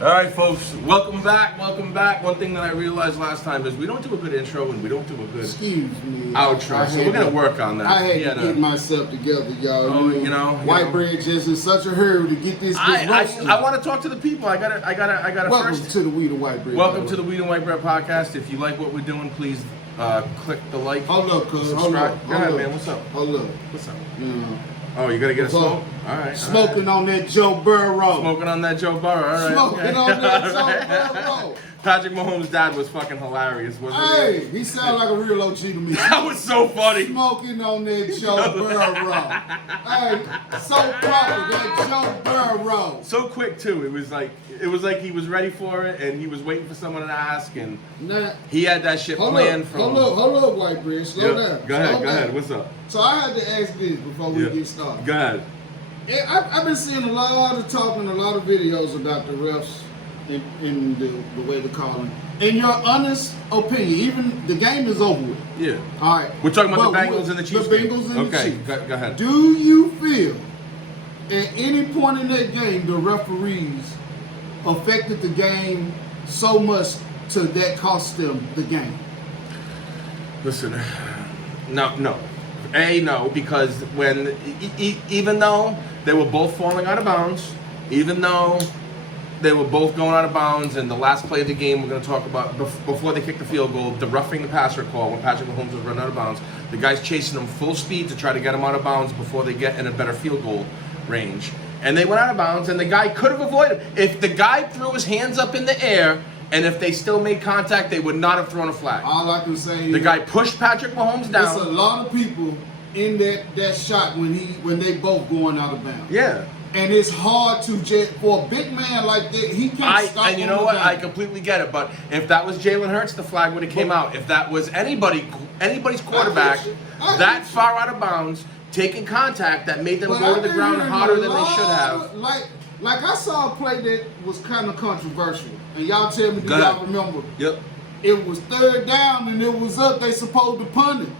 All right, folks, welcome back. One thing that I realized last time is we don't do a good intro and we don't do a good outro. So we're gonna work on that. I had to get myself together, y'all. White Bread just in such a hurry to get this. I want to talk to the people. I gotta. Welcome first. to the Weed and White Bread. Welcome to the Weed and White Bread podcast. If you like what we're doing, please click the like. Hold up, cuz. Subscribe. Go ahead, man. What's up? Hold up. What's up? Oh, you gotta get a smoke? All right. Smoking on that Joe Burrow. Smoking on that Joe Burrow. All right. Smoking on that Joe Burrow. Patrick Mahomes' dad was fucking hilarious, wasn't he? Hey, he sounded like a real OG to me. That was so funny. Smoking on that Joe Burrow. Hey, so proper, that Joe Burrow. So quick too. It was like he was ready for it, and he was waiting for someone to ask, and he had that shit planned from. Hold up, White Bread. Slow down. Go ahead. What's up? So I had to ask this before we get started. Go ahead. I've been seeing a lot of talking, a lot of videos about the refs in the way they're calling. In your honest opinion, even the game is over with. Yeah. All right. We're talking about the Bengals and the Chiefs. The Bengals and the Chiefs. Go ahead. Do you feel at any point in that game the referees affected the game so much to that cost them the game? Listen, no. No, because when even though they were both falling out of bounds, even though they were both going out of bounds, and the last play of the game we're going to talk about before they kick the field goal, the roughing the passer call when Patrick Mahomes was running out of bounds, the guy's chasing them full speed to try to get him out of bounds before they get in a better field goal range, and they went out of bounds, and the guy could have avoided. If the guy threw his hands up in the air, and if they still made contact, they would not have thrown a flag. All I can say is the guy pushed Patrick Mahomes down. There's a lot of people in that shot when they both going out of bounds. Yeah. And it's hard to for a big man like that, he can't stop. And you know what? I completely get it. But if that was Jalen Hurts, the flag would have came out. If that was anybody's quarterback that far out of bounds, taking contact that made them go to the ground harder than they should have. Like I saw a play that was kind of controversial, and y'all tell me, do y'all remember? Yep. It was third down and it was up. They supposed to punt it.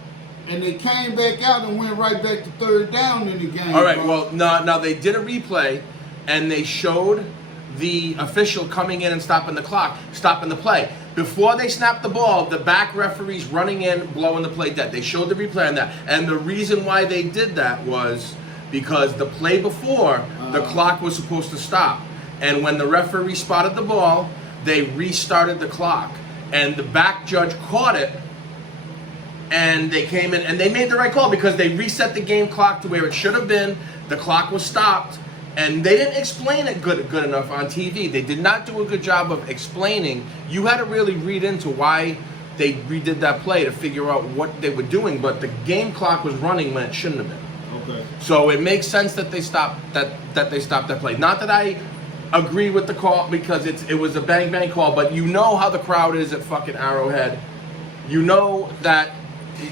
And they came back out and went right back to third down in the game. All right, well, now they did a replay, and they showed the official coming in and stopping the clock, stopping the play. Before they snapped the ball, the back referee's running in, blowing the play dead. They showed the replay on that. And the reason why they did that was because the play before, the clock was supposed to stop. And when the referee spotted the ball, they restarted the clock. And the back judge caught it, and they came in and they made the right call because they reset the game clock to where it should have been. The clock was stopped, and they didn't explain it good enough on TV. They did not do a good job of explaining. You had to really read into why they redid that play to figure out what they were doing, but the game clock was running when it shouldn't have been. Okay. So it makes sense that they stopped that play. Not that I agree with the call because it was a bang call, but you know how the crowd is at fucking Arrowhead. You know that.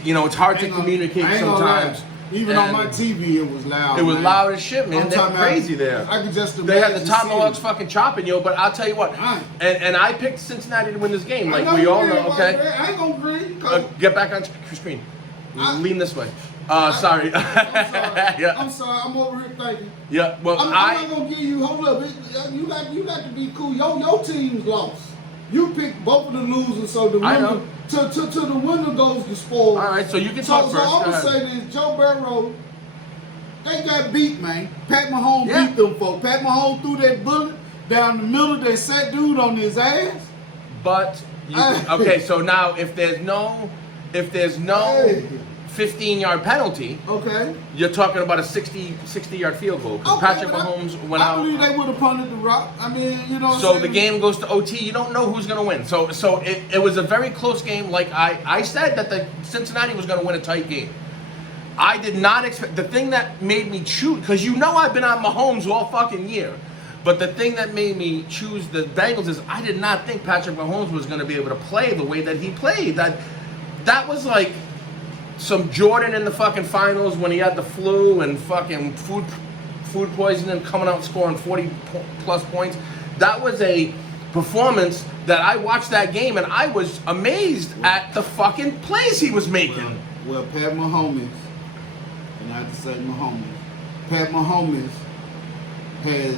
You know, it's hard to communicate sometimes. Even on my TV, it was loud. It was loud as shit, man. They're crazy there. I could just imagine. They had the top Mohawks fucking chopping, but I'll tell you what. And I picked Cincinnati to win this game, like we all know, okay? I ain't gonna agree. Get back on screen. Lean this way. Sorry. I'm sorry. Yeah. I'm sorry. I'm over here thinking. Yeah, well, I'm not gonna give you. Hold up. You got to be cool. Your team's lost. You picked both of the losers, so the winner to the winner goes the spoil. All right, so you can talk first. So I'm gonna say this: Joe Burrow, they got beat, man. Pat Mahomes beat them folks. Pat Mahomes threw that bullet down the middle. They sat dude on his ass. But okay, so now if there's no 15-yard penalty, okay, you're talking about a 60-yard field goal because Patrick Mahomes went out. I believe they would have punted the rock. I mean, you know. So the game goes to OT. You don't know who's going to win. So it was a very close game. Like I said that the Cincinnati was going to win a tight game. I did not expect. The thing that made me choose, because I've been on Mahomes all fucking year, but the thing that made me choose the Bengals is I did not think Patrick Mahomes was going to be able to play the way that he played. That was like some Jordan in the fucking finals when he had the flu and fucking food poisoning, coming out scoring 40 plus points. That was a performance that I watched that game and I was amazed at the fucking plays he was making. Well, Pat Mahomes, and I have to say Mahomes, Pat Mahomes has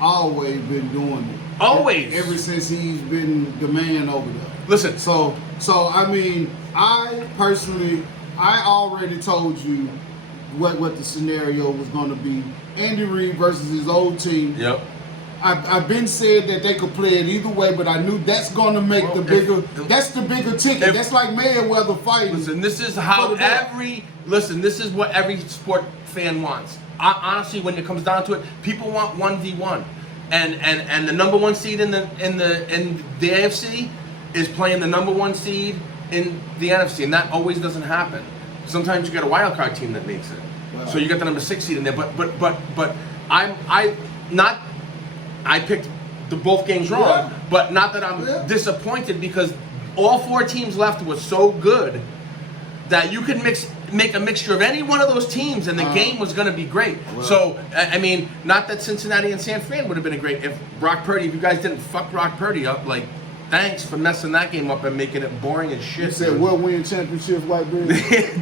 always been doing it. Always. Ever since he's been the man over there. Listen. So I mean, I personally, I already told you what the scenario was going to be. Andy Reid versus his old team. Yep. I've been said that they could play it either way, but I knew that's going to make the bigger. That's the bigger ticket. That's like Mayweather fighting. Listen, this is how this is what every sport fan wants. Honestly, when it comes down to it, people want 1v1, and the number one seed in the AFC is playing the number one seed in the NFC, and that always doesn't happen. Sometimes you get a wild card team that makes it. Wow. So you got the number 6 seed in there, but I picked both games wrong, but not that I'm disappointed, because all 4 teams left was so good that you could make a mixture of any one of those teams, and the game was going to be great. Wow. So, I mean, not that Cincinnati and San Fran would have been a great if you guys didn't fuck Brock Purdy up, like, thanks for messing that game up and making it boring as shit. You said we'll win championships, White Beard?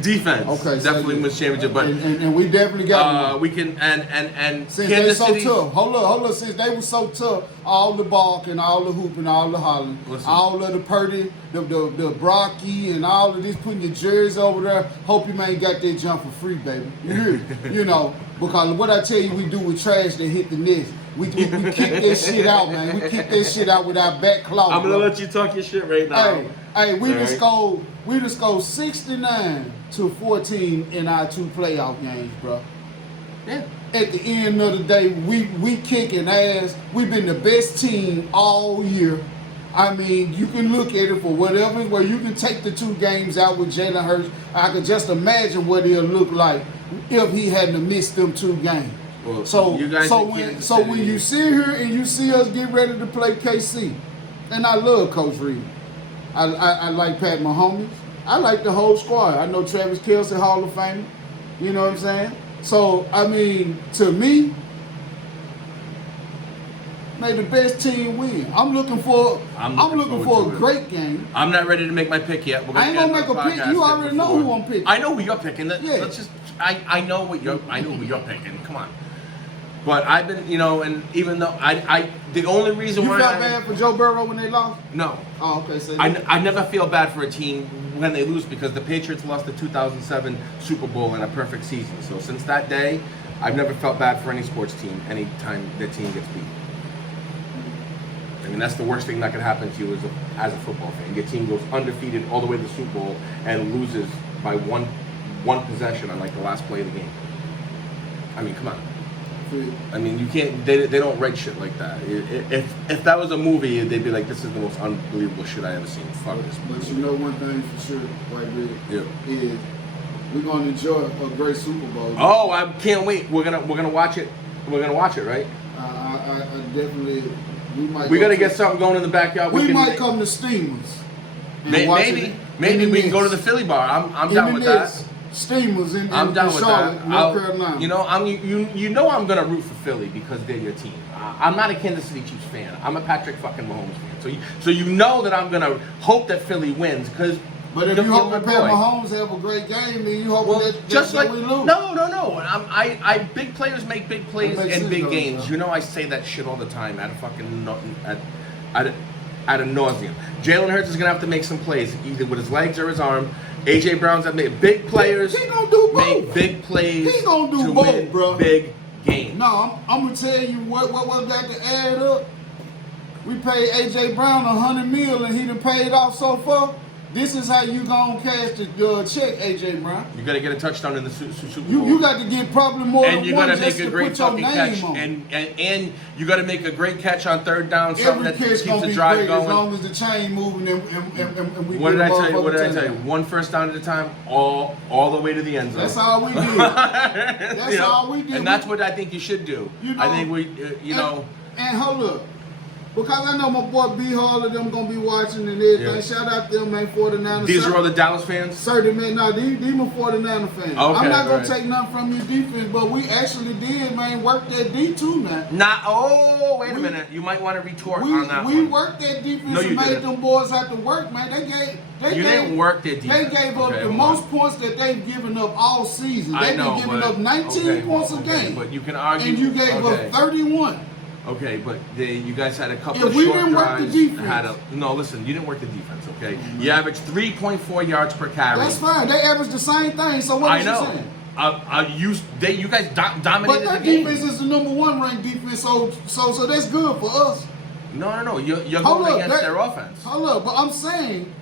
Defense. Okay, definitely wins championship, but and we definitely got one. We can and since Kansas they so City's, tough. Hold up. Since they were so tough, all the barking, all the hooping, all the hollering, all of the Purdy, the Brocky, and all of this putting your jersey over there. Hope you man got that jump for free, baby. You hear me? You know, because what I tell you, we do with trash that hit the nest. We kick that shit out, man. We kick that shit out with our back claw. I'm gonna let you talk your shit right now. Hey, we just scored 69-14 in our 2 playoff games, bro. Yeah. At the end of the day, we kicking ass. We've been the best team all year. I mean, you can look at it for whatever, where you can take the 2 games out with Jalen Hurts. I could just imagine what he'll look like if he hadn't missed them 2 games. Well, so when you sit here and you see us get ready to play KC, and I love Coach Reid. I like Pat Mahomes. I like the whole squad. I know Travis Kelce, Hall of Famer. You know what I'm saying? So I mean, to me, may the best team win. I'm looking for a great game. I'm not ready to make my pick yet. I ain't gonna make a pick. You already know who I'm picking. I know who you're picking. Yeah. I know who you're picking. Come on. But I've been, and even though the only reason you why felt bad for Joe Burrow when they lost? No. Oh, okay. So I never feel bad for a team when they lose, because the Patriots lost the 2007 Super Bowl in a perfect season. So since that day, I've never felt bad for any sports team anytime their team gets beat. I mean, that's the worst thing that could happen to you as a football fan. Your team goes undefeated all the way to the Super Bowl and loses by one possession on like the last play of the game. I mean, come on. I mean, you can't. They don't write shit like that. If that was a movie, they'd be like, "This is the most unbelievable shit I ever seen." Fuck this movie. But you know one thing for sure, White Beard, is we're gonna enjoy a great Super Bowl. Oh, I can't wait. We're gonna watch it. We're gonna watch it, right? I definitely. We gotta get something going in the backyard. We might come to Steamers. Maybe we can go to the Philly bar. I'm down with that. Steamers in I'm down with Charlotte, North Carolina. I'm gonna root for Philly because they're your team. I'm not a Kansas City Chiefs fan. I'm a Patrick fucking Mahomes fan. So you know that I'm gonna hope that Philly wins, because. But if you hope that Pat Mahomes have a great game, then you hope that we lose. No. Big players make big plays in big games. You know, I say that shit all the time ad nauseum. Jalen Hurts is gonna have to make some plays, either with his legs or his arm. AJ Brown's have made big players. He gonna do both. Make big plays. He gonna do to both, win bro. Big games. No, I'm gonna tell you what got to add up. We paid AJ Brown $100 million, and he done paid off so far. This is how you gonna cash the check, AJ Brown. You gotta get a touchdown in the Super Bowl. You got to get probably more than one. And you gotta make a great fucking catch. And you gotta make a great catch on third down. Something that keeps the drive going. As long as the chain moving and we. What did I tell you? One first down at a time, all the way to the end zone. That's all we did. That's all we did. And that's what I think you should do. I think And hold up. Because I know my boy B Hall and them gonna be watching and everything. Yeah. Shout out to them, man, 49ers. These are all the Dallas fans? Certainly, man. No, these are 49er fans. Okay, I'm not gonna take nothing from your defense, but we actually did, man, work that D too now. Wait a minute. You might want to retort on that one. We worked that defense and made them boys have to work, man. They didn't work their defense. They gave up the most points that they've given up all season. They've been giving up 19 points a game. But you can argue. And you gave up 31. Okay, but you guys had a couple If of we short didn't work the drives. defense. No, listen, you didn't work the defense. Okay, you averaged 3.4 yards per carry. That's fine. They average the same thing. So what I is know. you saying? You guys But dominated that the game. defense is the #1 ranked defense, so that's good for us. No. You're Hold going up, against their offense. Hold up, but I'm saying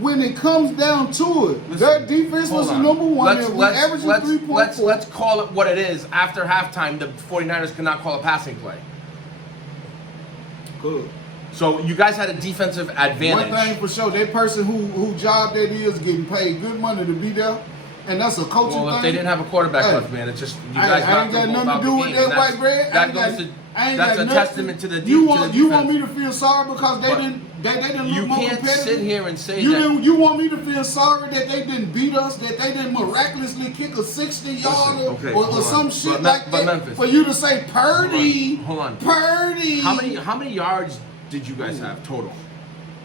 when it comes down to it, Listen, their defense was the #1 and we averaging 3.4. Let's call it what it is. After halftime, the 49ers could not call a passing play. Good. So you guys had a defensive advantage. One thing for sure, that person who job that is getting paid good money to be there, and that's a coaching thing. Well, if they didn't have a quarterback left, man, it's just you guys I ain't got nothing to do with that white bread. That's a testament to the defense. You want me to feel sorry because they didn't look more competitive? You can't sit here and say You want me to feel sorry that they didn't beat us, that they didn't miraculously kick a 60-yarder or some shit like that? Memphis, for you to say Purdy, hold on. Purdy. How many yards did you guys have total?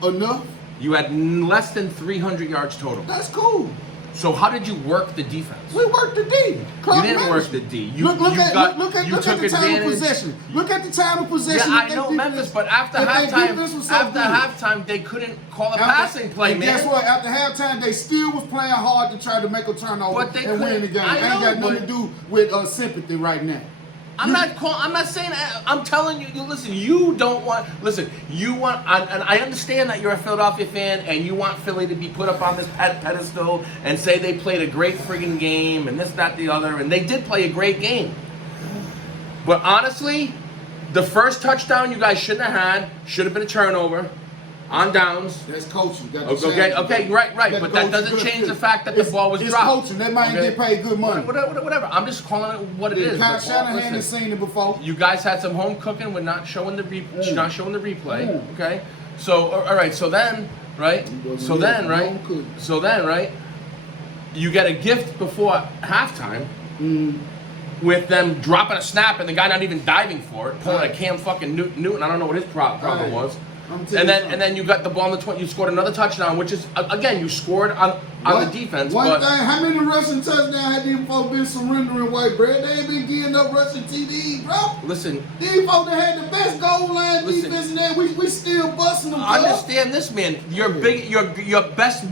Enough. You had less than 300 yards total. That's cool. So how did you work the defense? We worked the D. You didn't work the D. Look at the time of possession. Look at the time of possession. Yeah, I know Memphis, but after halftime, they couldn't call a passing play, man. Guess what? After halftime, they still was playing hard to try to make a turnover and win the game. Ain't got nothing to do with sympathy right now. I'm not saying. I'm telling you. Listen, you don't want. Listen, you want. And I understand that you're a Philadelphia fan and you want Philly to be put up on this pedestal and say they played a great friggin' game and this, that, the other, and they did play a great game. But honestly, the first touchdown you guys shouldn't have had should have been a turnover. On downs. That's coaching. Okay, right. But that doesn't change the fact that the ball was dropped. It's coaching. They might get paid good money. Whatever. I'm just calling it what it is. Kyle Shanahan has seen it before. You guys had some home cooking with not showing the replay. Okay. So all right. So then, right. You get a gift before halftime. With them dropping a snap and the guy not even diving for it, pulling a Cam fucking Newton. I don't know what his problem was. And then you got the ball in the 20. You scored another touchdown, which is again you scored on the defense. One thing, how many rushing touchdowns had these folks been surrendering white bread? They ain't been getting up rushing TDs, bro. Listen, these folks that had the best goal line defense, and we still busting them. Understand this, man. Your best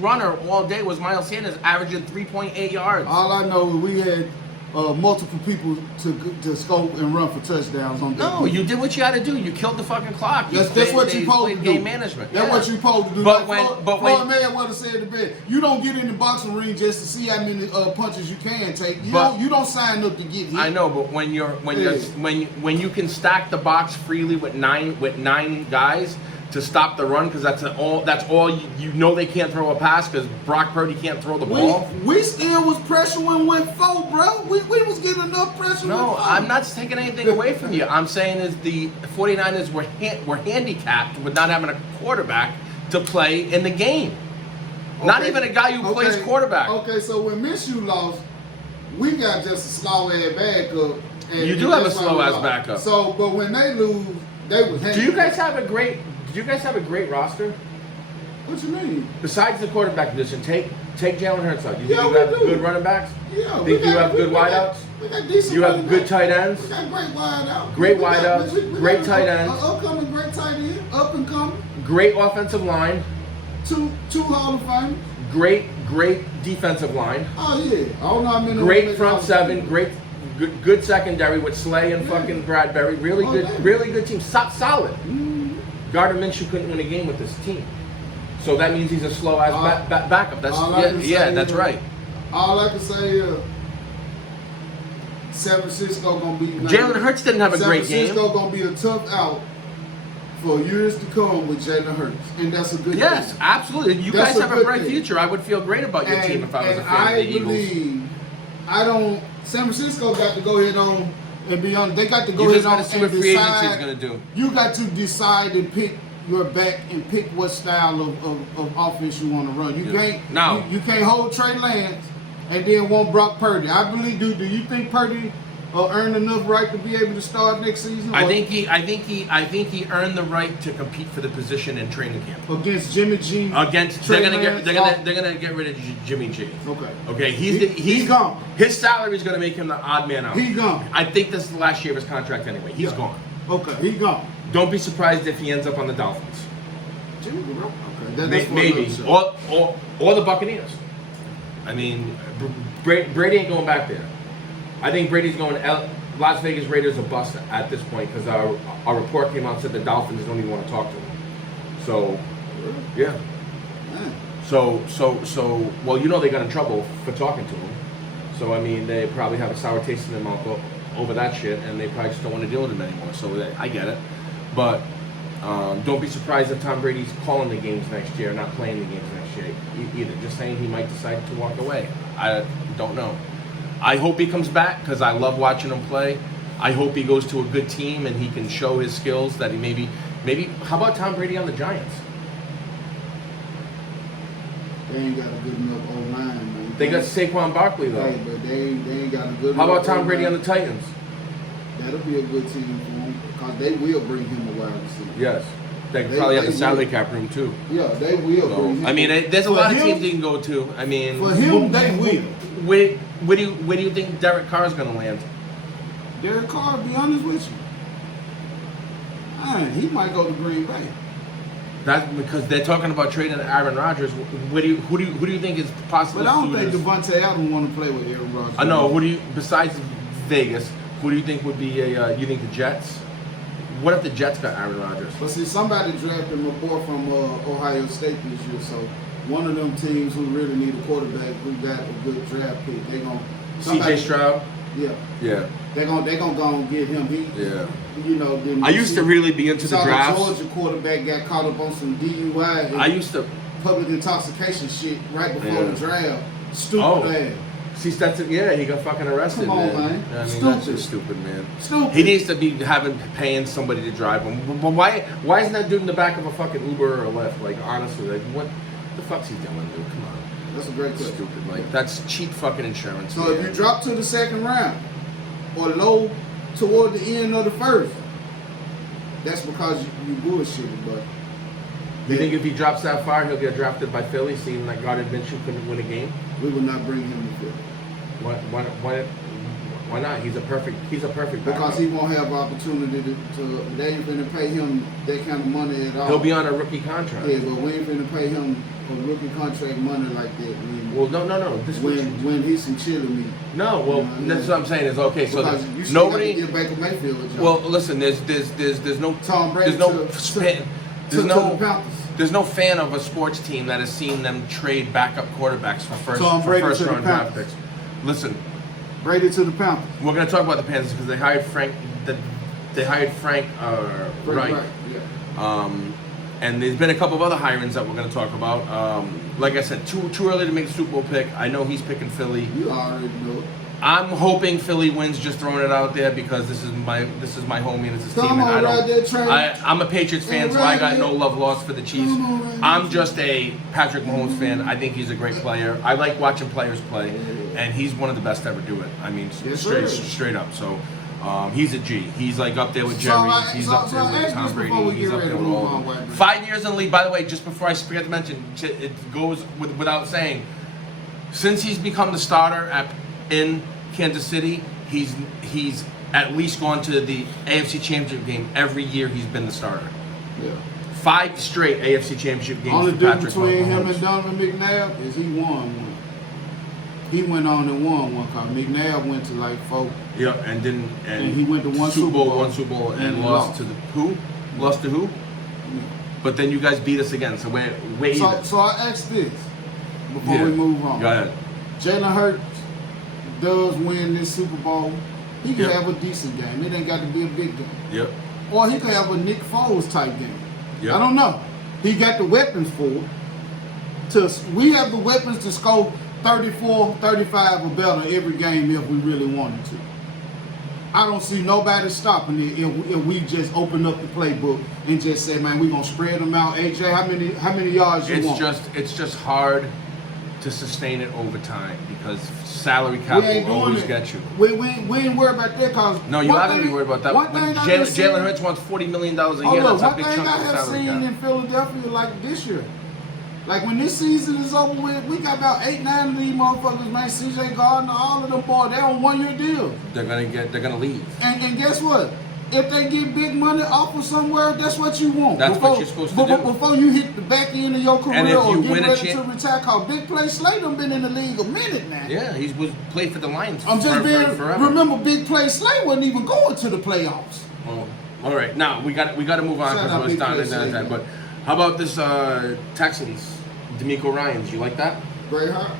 runner all day was Miles Sanders, averaging 3.8 yards. All I know is we had multiple people to scope and run for touchdowns on that. No, you did what you had to do. You killed the fucking clock. That's what you supposed to do. Game management. That's what you supposed to do. Floyd Mayweather said to bed, you don't get in the boxing ring just to see how many punches you can take. You don't sign up to get hit. I know, but when you can stack the box freely with nine guys to stop the run, because that's all you know they can't throw a pass because Brock Purdy can't throw the ball. We still was pressuring with 4, bro. We was getting enough pressure. No, I'm not taking anything away from you. I'm saying is the 49ers were handicapped with not having a quarterback to play in the game. Okay. Not even a guy who plays quarterback. Okay, so when Minshew lost, we got just a slow ass backup. You do have a slow ass backup. So, but when they lose, they was. Do you guys have a great roster? What you mean? Besides the quarterback position, take Jalen Hurts out. You think you have good running backs? Yeah. Think you have good wideouts? We got decent. You have good tight ends. We got great wideouts. Great wideouts. Great tight ends. Upcoming great tight end. Up and coming. Great offensive line. Two Hall of Fame. Great defensive line. Oh yeah. I don't know how many. Great front seven. Good secondary with Slay and fucking Bradbury. Really good team. Solid. Gardner Minshew couldn't win a game with this team, so that means he's a slow ass backup. That's right. All I can say is San Francisco gonna be. Jalen Hurts didn't have a great game. San Francisco gonna be a tough out for years to come with Jalen Hurts, and that's a good thing. Yes, absolutely. You guys have a bright future. I would feel great about your team if I was a fan of the Eagles. San Francisco got to go ahead on and be on. They got to go ahead on and see what free agency is decide. going to do. You got to decide and pick your back and pick what style of offense you want to run. You can't hold Trey Lance and then want Brock Purdy. I believe. Do you think Purdy earned enough right to be able to start next season? I think he earned the right to compete for the position in training camp. Against Jimmy G. They're gonna get rid of Jimmy G. Okay. He's gone. His salary is gonna make him the odd man out. He's gone. I think this is the last year of his contract anyway. He's gone. Okay, he's gone. Don't be surprised if he ends up on the Dolphins. Jimmy Garoppolo. Okay, that's Maybe or the Buccaneers. I mean, Brady ain't going back there. I think Brady's going. Las Vegas Raiders are bust at this point because our report came out and said the Dolphins don't even want to talk to him. So, yeah. Man. So, well, you know they got in trouble for talking to him. So, I mean, they probably have a sour taste in their mouth over that shit, and they probably just don't want to deal with him anymore. So, I get it. But don't be surprised if Tom Brady's calling the games next year, not playing the games next year either. Just saying he might decide to walk away. I don't know. I hope he comes back because I love watching him play. I hope he goes to a good team and he can show his skills that he maybe. How about Tom Brady on the Giants? They ain't got a good enough O-line, man. They got Saquon Barkley though. Hey, but they ain't got a good. How about Tom O-line. Brady on the Titans? That'll be a good team for him because they will bring him a wide receiver. Yes. They probably have the salary cap room too. Yeah, they will bring him. I mean, there's a lot of teams he can go to. I mean, for him, they will. Where do you think Derek Carr's going to land? Derek Carr, to be honest with you, man, he might go to Green Bay. That's because they're talking about trading Aaron Rodgers. Who do you think is possible? But I don't think Devontae Adams want to play with Aaron Rodgers. I know. Who do you besides Vegas? Who do you think would be you think the Jets? What if the Jets got Aaron Rodgers? But see, somebody drafted my boy from Ohio State this year, so one of them teams who really need a quarterback who got a good draft pick, they gonna C.J. Stroud. Yeah. Yeah. They gonna go and get him. I used to really be into the drafts. The Georgia quarterback got caught up on some DUI. I used to public intoxication shit right before the draft. Stupid ass. See, that's it. Yeah, he got fucking arrested. Come on, man. I mean, stupid. That's just stupid, man. Stupid. He needs to be paying somebody to drive him. But why isn't that dude in the back of a fucking Uber or a Lyft? Like, honestly, like, what the fuck's he doing, dude? Come on. That's a great question. Stupid. Like, that's cheap fucking insurance. So if you drop to the second round or low toward the end of the first, that's because you bullshitted, but. You think if he drops that far, he'll get drafted by Philly, seeing that Gardner Minshew couldn't win a game? We would not bring him to Philly. Why not? He's a perfect because backup. he won't have opportunity to they ain't finna pay him that kind of money at all. He'll be on a rookie contract. Yeah, but we ain't finna pay him a rookie contract money like that. Well, no. When he's some chili meat. No, well, that's what I'm saying is okay. So because you nobody. Give Baker Mayfield a job. Well, listen. There's no Tom Brady. There's no fan of a sports team that has seen them trade backup quarterbacks for first round draft picks. Listen, Brady to the Panthers. We're gonna talk about the Panthers because they hired Frank. They hired Frank Reich. Yeah. And there's been a couple of other hirings that we're gonna talk about. Like I said, too early to make a Super Bowl pick. I know he's picking Philly. You already know it. I'm hoping Philly wins. Just throwing it out there because this is my homie and it's his team. Come on, I'm a Patriots fan, so I got no love lost for the Chiefs. I'm just a Patrick Mahomes fan. I think he's a great player. I like watching players play, and he's one of the best to ever do it. I mean, straight up. So he's a G. He's like up there with Jerry. He's up there with Tom Brady. He's up there with all of them. 5 years in the league. By the way, just before I forget to mention, it goes without saying, since he's become the starter in Kansas City, he's at least gone to the AFC Championship game every year he's been the starter. Yeah. 5 straight AFC Championship games. Only for difference Patrick between Mahomes. him and Donovan McNabb is he won one. He went on and won one cause McNabb went to like 4. Yeah, and he went to one Super Bowl, and lost to the who? Lost to who? Yeah. But then you guys beat us again. So we're even. So I asked this before we move on. Go ahead. Jalen Hurts does win this Super Bowl. He can have a decent game. It ain't got to be a big game. Yep. Or he could have a Nick Foles type game. Yep. I don't know. He got the weapons for it. We have the weapons to score 34, 35 or better every game if we really wanted to. I don't see nobody stopping it if we just open up the playbook and just say, man, we're going to spread them out. AJ, how many yards you want? It's just hard to sustain it over time because salary cap will always get you. We ain't worried about that because no, you are going to be worried about that. Jalen Hurts wants $40 million a year. That's a big chunk of the salary cap. One thing I have seen in Philadelphia like this year, like when this season is over with, we got about 8-9 of these motherfuckers, man. CJ Gardner, all of them boys, they're on 1-year deal. They're gonna leave. And guess what? If they get big money off of somewhere, that's what you want. That's what you're supposed to do. Before you hit the back end of your career or get ready to retire, cause Big Play Slay been in the league a minute now. Yeah, he was played for the Lions. I'm just forever. Remember, Big Play Slay wasn't even going to the playoffs. Oh, all right. Now we got to move on because we're starting at that. But how about this Texans, D'Amico Ryans? You like that? Great hire.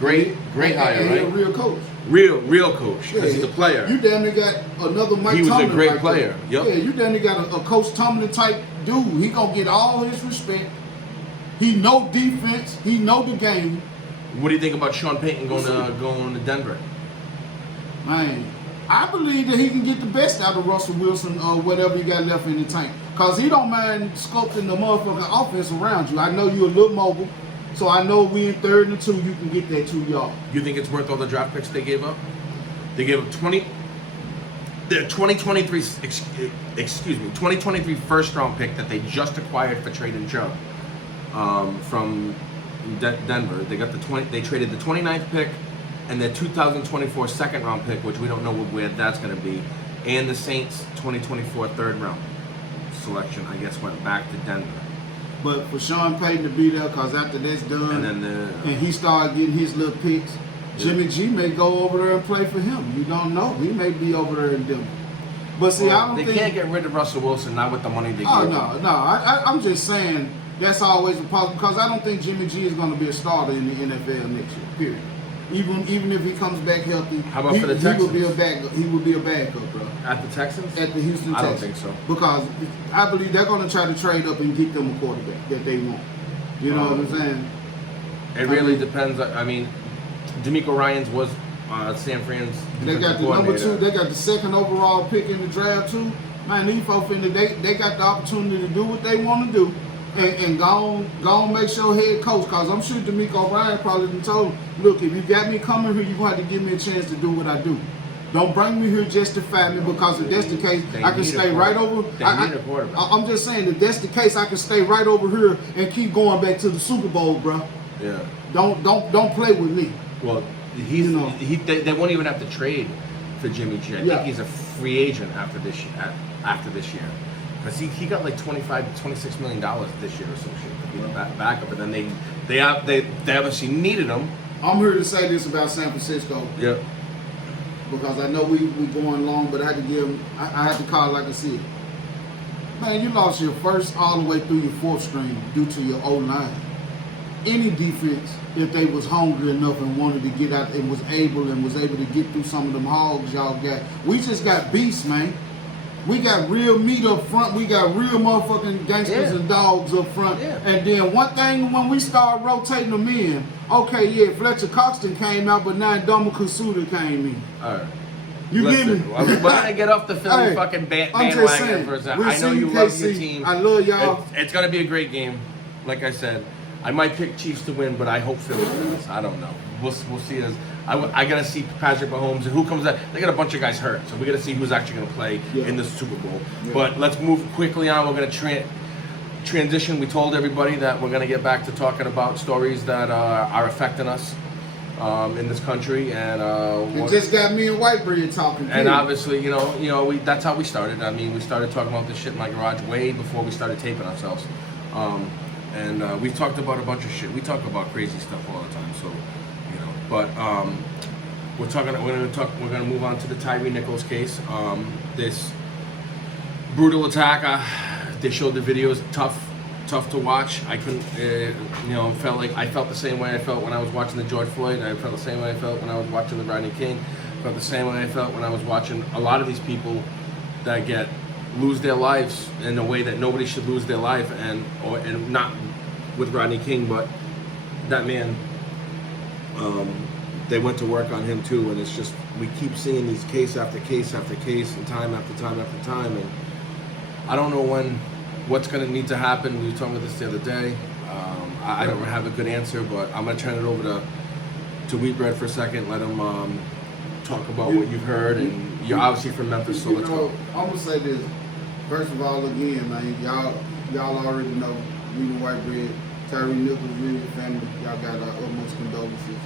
Great hire, right? He's a real coach. Real coach, because he's a player. You damn near got another Mike Tomlin. He was a great player. Yep. Yeah, you damn near got a Coach Tomlin type dude. He gonna get all his respect. He know defense. He know the game. What do you think about Sean Payton going to Denver? Man, I believe that he can get the best out of Russell Wilson or whatever you got left in the tank. Cause he don't mind sculpting the motherfucking offense around you. I know you're a little mobile. So I know we in 3rd and 2, you can get that 2 yard. You think it's worth all the draft picks they gave up? They gave up 2023 first round pick that they just acquired for trading Chubb from Denver. They got they traded the 29th pick and the 2024 second round pick, which we don't know where that's going to be, and the Saints 2024 third round selection, I guess, went back to Denver. But for Sean Payton to be there, because after that's done, and he started getting his little picks, Jimmy G may go over there and play for him. You don't know. He may be over there in Denver. But see, I don't think... They can't get rid of Russell Wilson, not with the money they give. No. I'm just saying that's always a possible, because I don't think Jimmy G is going to be a starter in the NFL next year, period. Even if he comes back healthy, how about for the Texans? He would be a backup, bro. At the Texans? At the Houston Texans. I don't think so. Because I believe they're going to try to trade up and get them a quarterback that they want. You know what I'm saying? It really depends. I mean, D'Amico Ryans was San Fran's. They got the number 2. They got the 2nd overall pick in the draft too. Man, these folks they got the opportunity to do what they want to do. And go on make sure head coach, because I'm sure D'Amico Ryan probably done told him, look, if you got me coming here, you're going to have to give me a chance to do what I do. Don't bring me here just to fire me, because if that's the case, I can stay right over. I'm just saying, if that's the case, I can stay right over here and keep going back to the Super Bowl, bro. Yeah. Don't play with me. Well, they won't even have to trade for Jimmy G. I think he's a free agent after this year. Because he got like $26 million this year or some shit to be backup, and then they obviously needed him. I'm here to say this about San Francisco. Yep. Because I know we going long, but I had to I had to call it like I see it. Man, you lost your first all the way through your 4th string due to your O-line. Any defense, if they was hungry enough and wanted to get out and was able to get through some of them hogs y'all got. We just got beasts, man. We got real meat up front. We got real motherfucking gangsters and dogs up front. Yeah. And then one thing, when we start rotating them in, Fletcher Coxton came out, but now Ndamukong Suh came in. All right. You get me? We're going to get off the Philly fucking bandwagon for a second. I know you love your team. I love y'all. It's going to be a great game. Like I said, I might pick Chiefs to win, but I hope Philly wins. I don't know. We'll see. I got to see Patrick Mahomes and who comes out. They got a bunch of guys hurt, so we got to see who's actually going to play in the Super Bowl. Yeah. But let's move quickly on. We're going to transition. We told everybody that we're going to get back to talking about stories that are affecting us in this country, and it just got me and Whitebread talking. And obviously, that's how we started. I mean, we started talking about this shit in my garage way before we started taping ourselves. And we've talked about a bunch of shit. We talk about crazy stuff all the time. So, but we're gonna move on to the Tyre Nichols case. This brutal attack. They showed the videos. Tough to watch. I couldn't. I felt the same way I felt when I was watching the George Floyd. I felt the same way I felt when I was watching the Rodney King. I felt the same way I felt when I was watching a lot of these people that lose their lives in a way that nobody should lose their life, and not with Rodney King, but that man. They went to work on him too, and it's just we keep seeing these case after case after case, and time after time after time, and I don't know what's going to need to happen. We were talking about this the other day. I don't have a good answer, but I'm gonna turn it over to Wheatbread for a second. Let him talk about what you've heard, and you're obviously from Memphis, so let's go. I'm gonna say this. First of all, again, man, y'all already know we the White Bread, Tyre Nichols, really family. Y'all got our utmost condolences.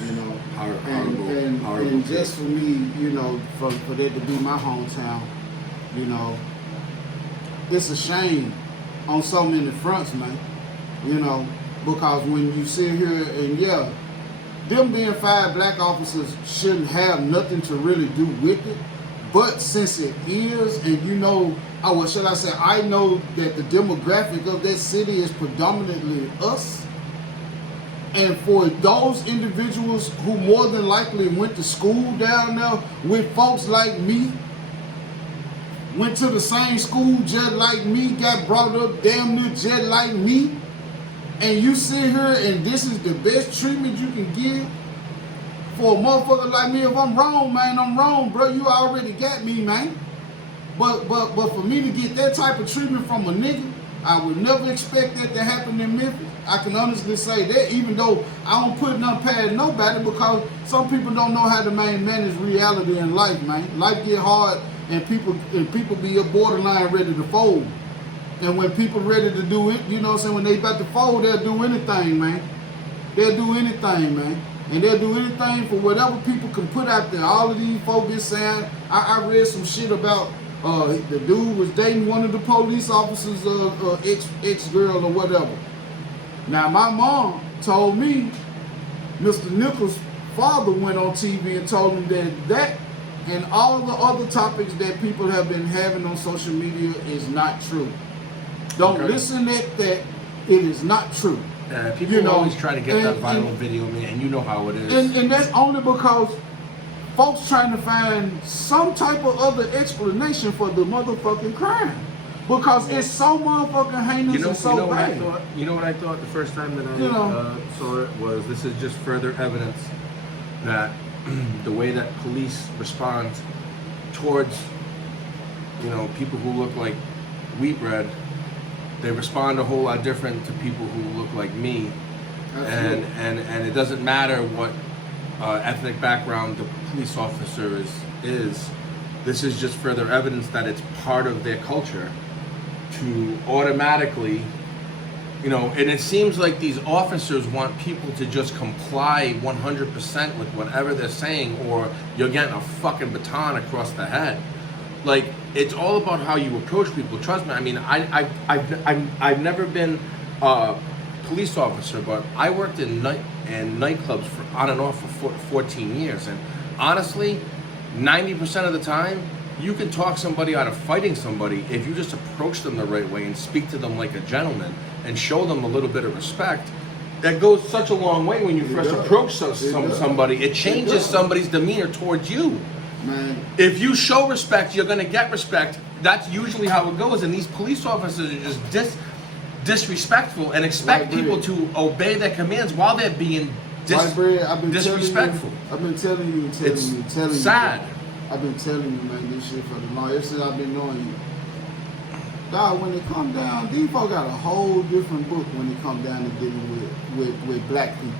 You know, and just for me, you know, for that to be my hometown, you know, it's a shame on so many fronts, man. You know, because when you sit here and them being 5 black officers shouldn't have nothing to really do with it. But since it is, and you know, what should I say? I know that the demographic of that city is predominantly us. And for those individuals who more than likely went to school down there with folks like me, went to the same school just like me, got brought up damn near just like me, and you sit here and this is the best treatment you can give for a motherfucker like me. If I'm wrong, man, I'm wrong, bro. You already got me, man. But for me to get that type of treatment from a nigga, I would never expect that to happen in Memphis. I can honestly say that, even though I don't put nothing past nobody, because some people don't know how to manage reality in life, man. Life get hard, and people be a borderline ready to fold. And when people ready to do it, you know what I'm saying, when they about to fold, they'll do anything, man. They'll do anything, man. And they'll do anything for whatever people can put out there. All of these folks get saying, I read some shit about the dude was dating one of the police officers' ex-girl or whatever. Now, my mom told me Mr. Nichols' father went on TV and told him that and all the other topics that people have been having on social media is not true. Don't listen at that. It is not true. People always try to get that viral video, man, and you know how it is. And that's only because folks trying to find some type of other explanation for the motherfucking crime. Because it's so motherfucking heinous and so bad. You know what I thought the first time that I saw it was, this is just further evidence that the way that police respond towards, you know, people who look like Wheatbread, they respond a whole lot different to people who look like me. And it doesn't matter what ethnic background the police officer is. This is just further evidence that it's part of their culture to automatically, you know, and it seems like these officers want people to just comply 100% with whatever they're saying, or you're getting a fucking baton across the head. Like, it's all about how you approach people. Trust me. I mean, I've never been a police officer, but I worked in nightclubs on and off for 14 years, and honestly, 90% of the time, you can talk somebody out of fighting somebody if you just approach them the right way and speak to them like a gentleman and show them a little bit of respect. That goes such a long way when you first approach somebody. It changes somebody's demeanor towards you. Man. If you show respect, you're gonna get respect. That's usually how it goes. And these police officers are just disrespectful and expect people to obey their commands while they're being disrespectful. I've been telling you. It's sad. I've been telling you, man, this shit for the long. Ever since I've been knowing you. Dog, when it come down, these folks got a whole different book when it come down to dealing with black people.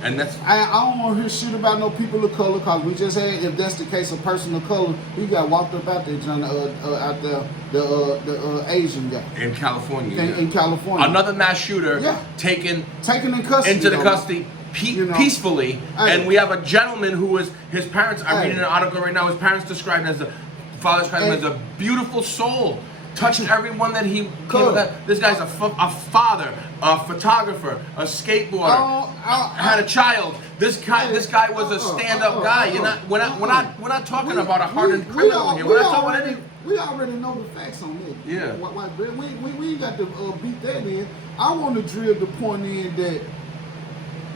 And that's I don't want to hear shit about no people of color, cause we just had, if that's the case, a person of color, we got walked up out there, John, out there, the Asian guy in California. In California, another mass shooter taken in custody into the custody peacefully, and we have a gentleman who was his parents. I'm reading an article right now. His parents described him as the father described him as a beautiful soul. Touched everyone that he came with. This guy's a father, a photographer, a skateboarder, had a child. This guy was a stand-up guy. We're not talking about a hardened criminal here. We're not talking about anything. We already know the facts on this. Yeah. We ain't got to beat that in. I want to drill the point in that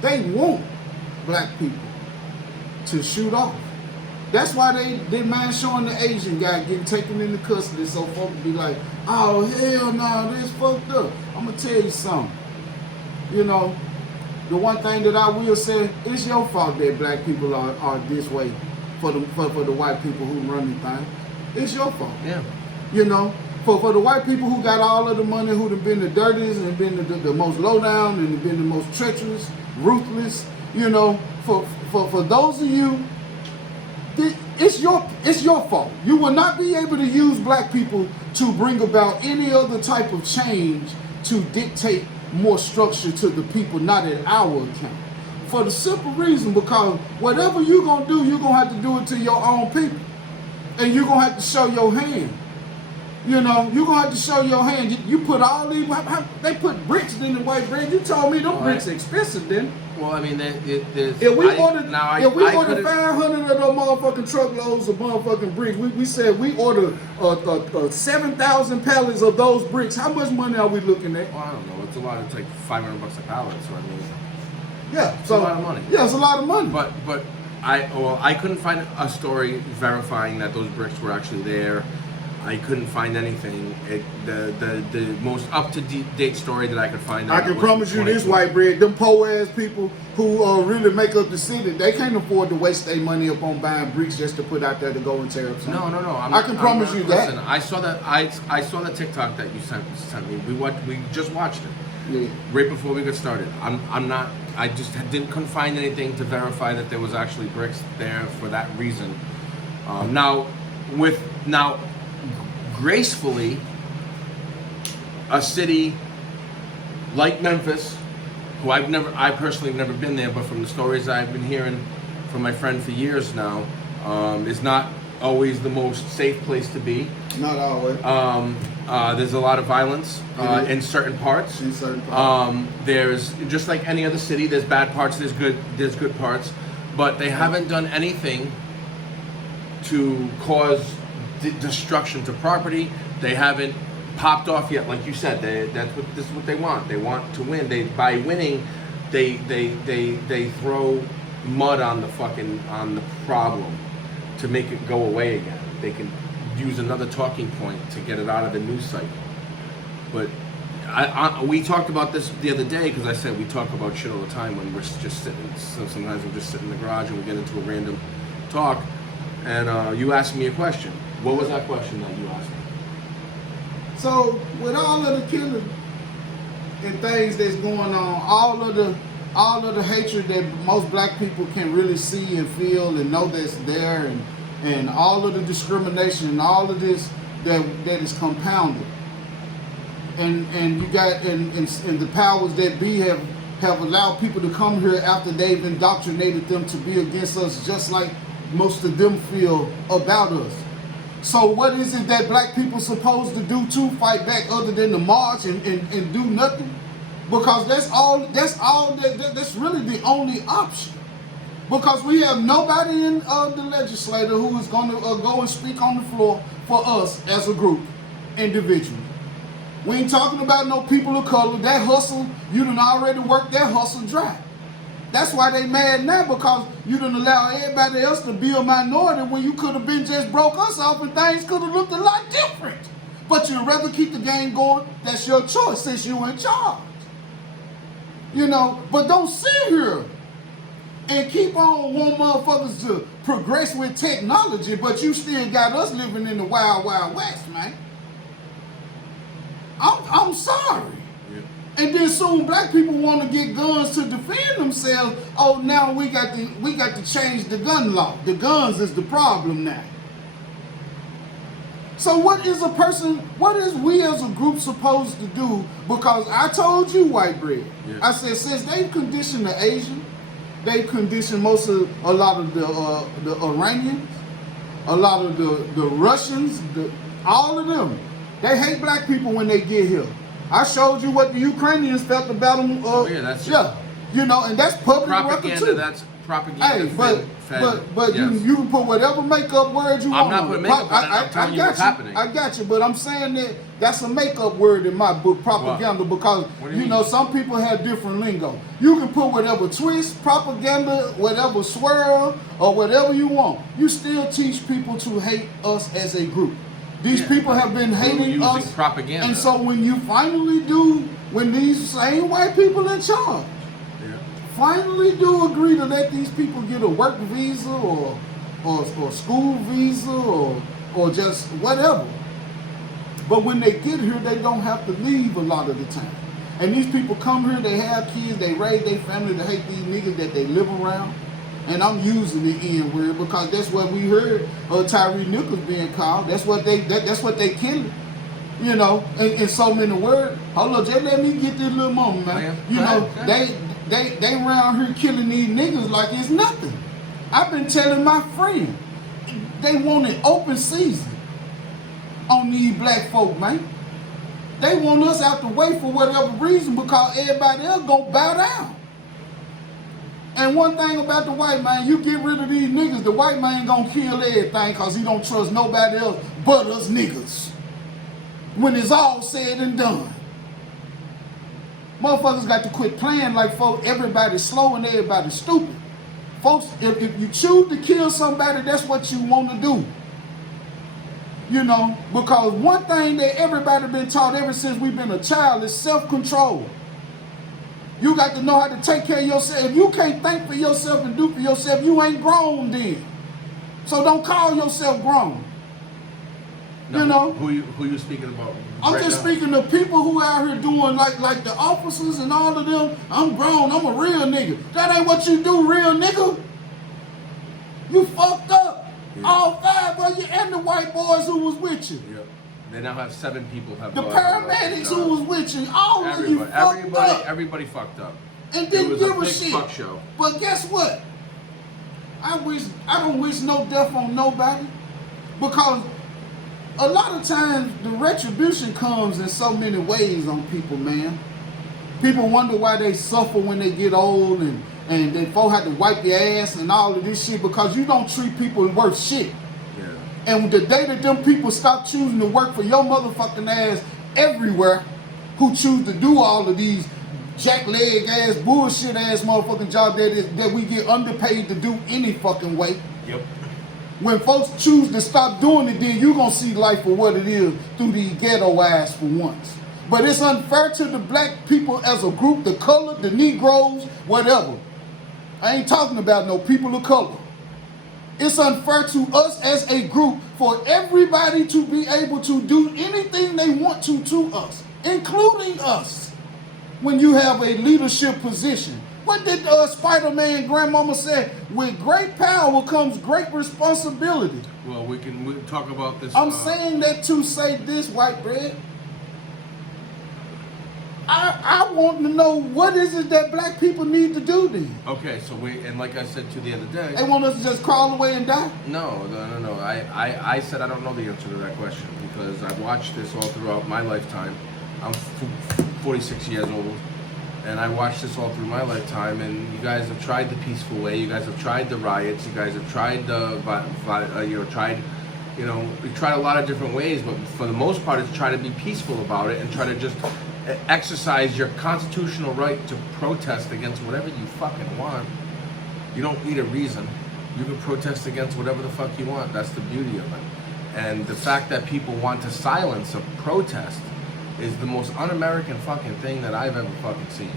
they want black people to shoot off. That's why they mind showing the Asian guy getting taken into custody, so folks be like, oh, hell no, this fucked up. I'm going to tell you something. You know, the one thing that I will say, it's your fault that black people are this way for the white people who run the thing. It's your fault. Yeah. You know, For the white people who got all of the money, who have been the dirtiest and been the most low down and been the most treacherous, ruthless, you know, for those of you, it's your fault. You will not be able to use black people to bring about any other type of change to dictate more structure to the people, not at our account. For the simple reason, because whatever you're going to do, you're going to have to do it to your own people. And you're going to have to show your hand. You know, you're going to have to show your hand. You put all these, they put bricks in the white bread. You told me them bricks expensive, then. Well, I mean, if we ordered 500 of those motherfucking truckloads of motherfucking bricks, we said we ordered 7,000 pallets of those bricks. How much money are we looking at? Well, I don't know. It's a lot. It's like $500 a pallet. So I mean, yeah, it's a lot of money. Yeah, it's a lot of money. But I couldn't find a story verifying that those bricks were actually there. I couldn't find anything. The most up-to-date story that I could find. I can promise you this, white bread. Them poor-ass people who really make up the city, they can't afford to waste their money up on buying bricks just to put out there to go and tear up something. No. I can promise you that. Listen, I saw that. I saw the TikTok that you sent me. We just watched it. Yeah. Right before we got started. I'm not. I just couldn't find anything to verify that there was actually bricks there for that reason. Gracefully, a city like Memphis, who I personally have never been there, but from the stories I've been hearing from my friend for years now, is not always the most safe place to be. Not always. There's a lot of violence in certain parts. There's, just like any other city, there's bad parts, there's good parts, but they haven't done anything to cause destruction to property. They haven't popped off yet, like you said. This is what they want. They want to win. By winning, they throw mud on the problem to make it go away again. They can use another talking point to get it out of the news cycle. But we talked about this the other day, because I said we talk about shit all the time when we're just sitting. So sometimes we're just sitting in the garage and we get into a random talk, and you asked me a question. What was that question that you asked me? So, with all of the killing and things that's going on, all of the hatred that most black people can really see and feel and know that's there, and all of the discrimination and all of this that is compounded, and you got and the powers that be have allowed people to come here after they've indoctrinated them to be against us, just like most of them feel about us. So what is it that black people supposed to do to fight back other than to march and do nothing? Because that's really the only option. Because we have nobody in the legislature who is going to go and speak on the floor for us as a group, individually. We ain't talking about no people of color. That hustle, you done already worked that hustle dry. That's why they mad now, because you done allow everybody else to be a minority when you could have been just broke us off and things could have looked a lot different. But you'd rather keep the game going. That's your choice since you in charge. You know, but don't sit here and keep on wanting motherfuckers to progress with technology, but you still got us living in the wild, wild west, man. I'm sorry. And then soon black people want to get guns to defend themselves. Oh, now we got to change the gun law. The guns is the problem now. So what is we as a group supposed to do? Because I told you, white bread. Yeah. I said, since they've conditioned the Asian, they've conditioned a lot of the Iranians, a lot of the Russians, all of them. They hate black people when they get here. I showed you what the Ukrainians felt about them. You know, and that's public record too. That's propaganda. Hey, but yes. you can put whatever makeup words you want. I'm not putting makeup on it. I'm telling you what's happening. I got you, but I'm saying that's a makeup word in my book, propaganda, because you know some people have different lingo. You can put whatever twist, propaganda, whatever swirl, or whatever you want. You still teach people to hate us as a group. These people have been hating us, propaganda. And so when you finally do, when these same white people in charge finally do agree to let these people get a work visa or school visa or just whatever, But when they get here, they don't have to leave a lot of the time. And these people come here, they have kids, they raise their family, they hate these niggas that they live around. And I'm using the N word because that's what we heard of Tyre Nichols being called. That's what they killing. You know, in so many words. Hold on, just let me get this little moment, man. You know, they around here killing these niggas like it's nothing. I've been telling my friend, they want an open season on these black folk, man. They want us out the way for whatever reason because everybody else gonna bow down. And one thing about the white man, you get rid of these niggas, the white man gonna kill everything because he don't trust nobody else but us niggas. When it's all said and done. Motherfuckers got to quit playing like folks, everybody's slow and everybody's stupid. Folks, if you choose to kill somebody, that's what you want to do. You know, because one thing that everybody been taught ever since we've been a child is self-control. You got to know how to take care of yourself. If you can't think for yourself and do for yourself, you ain't grown then. So don't call yourself grown. No, you know? Who you speaking about? I'm just speaking to people who out here doing like the officers and all of them. I'm grown, I'm a real nigga. That ain't what you do, real nigga. You fucked up. Yeah. All 5 of you and the white boys who was with you. Yeah. They now have 7 people have the paramedics who was with you. All of you fucked up. Everybody fucked up. And didn't give a shit. Fuck show. But guess what? I don't wish no death on nobody because a lot of times the retribution comes in so many ways on people, man. People wonder why they suffer when they get old and they folks have to wipe your ass and all of this shit because you don't treat people worth shit. Yeah. And the day that them people stop choosing to work for your motherfucking ass everywhere, who choose to do all of these jack-leg ass, bullshit ass motherfucking jobs that we get underpaid to do any fucking way. Yep. When folks choose to stop doing it, then you gonna see life for what it is through these ghetto eyes for once. But it's unfair to the black people as a group, the color, the Negroes, whatever. I ain't talking about no people of color. It's unfair to us as a group for everybody to be able to do anything they want to us, including us, when you have a leadership position. What did Spider-Man grandmama say? With great power comes great responsibility. Well, we can talk about this. I'm saying that to say this, white bread. I want to know what is it that black people need to do then? Okay, so and like I said to the other day. They want us to just crawl away and die? No. I said I don't know the answer to that question because I've watched this all throughout my lifetime. I'm 46 years old. And I watched this all through my lifetime, and you guys have tried the peaceful way. You guys have tried the riots. You guys have tried we tried a lot of different ways. But for the most part, it's try to be peaceful about it and try to just exercise your constitutional right to protest against whatever you fucking want. You don't need a reason. You can protest against whatever the fuck you want. That's the beauty of it. And the fact that people want to silence a protest is the most un-American fucking thing that I've ever fucking seen.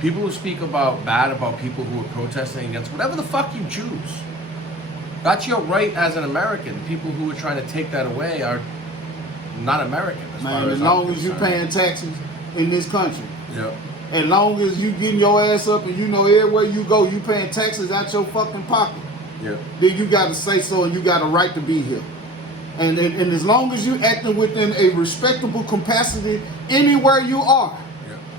People who speak bad about people who are protesting against whatever the fuck you choose. That's your right as an American. People who are trying to take that away are not American. As long as you paying taxes in this country. Yep. As long as you getting your ass up and you know everywhere you go, you paying taxes out your fucking pocket. Yep. Then you got to say so and you got a right to be here. And as long as you're acting within a respectable capacity anywhere you are,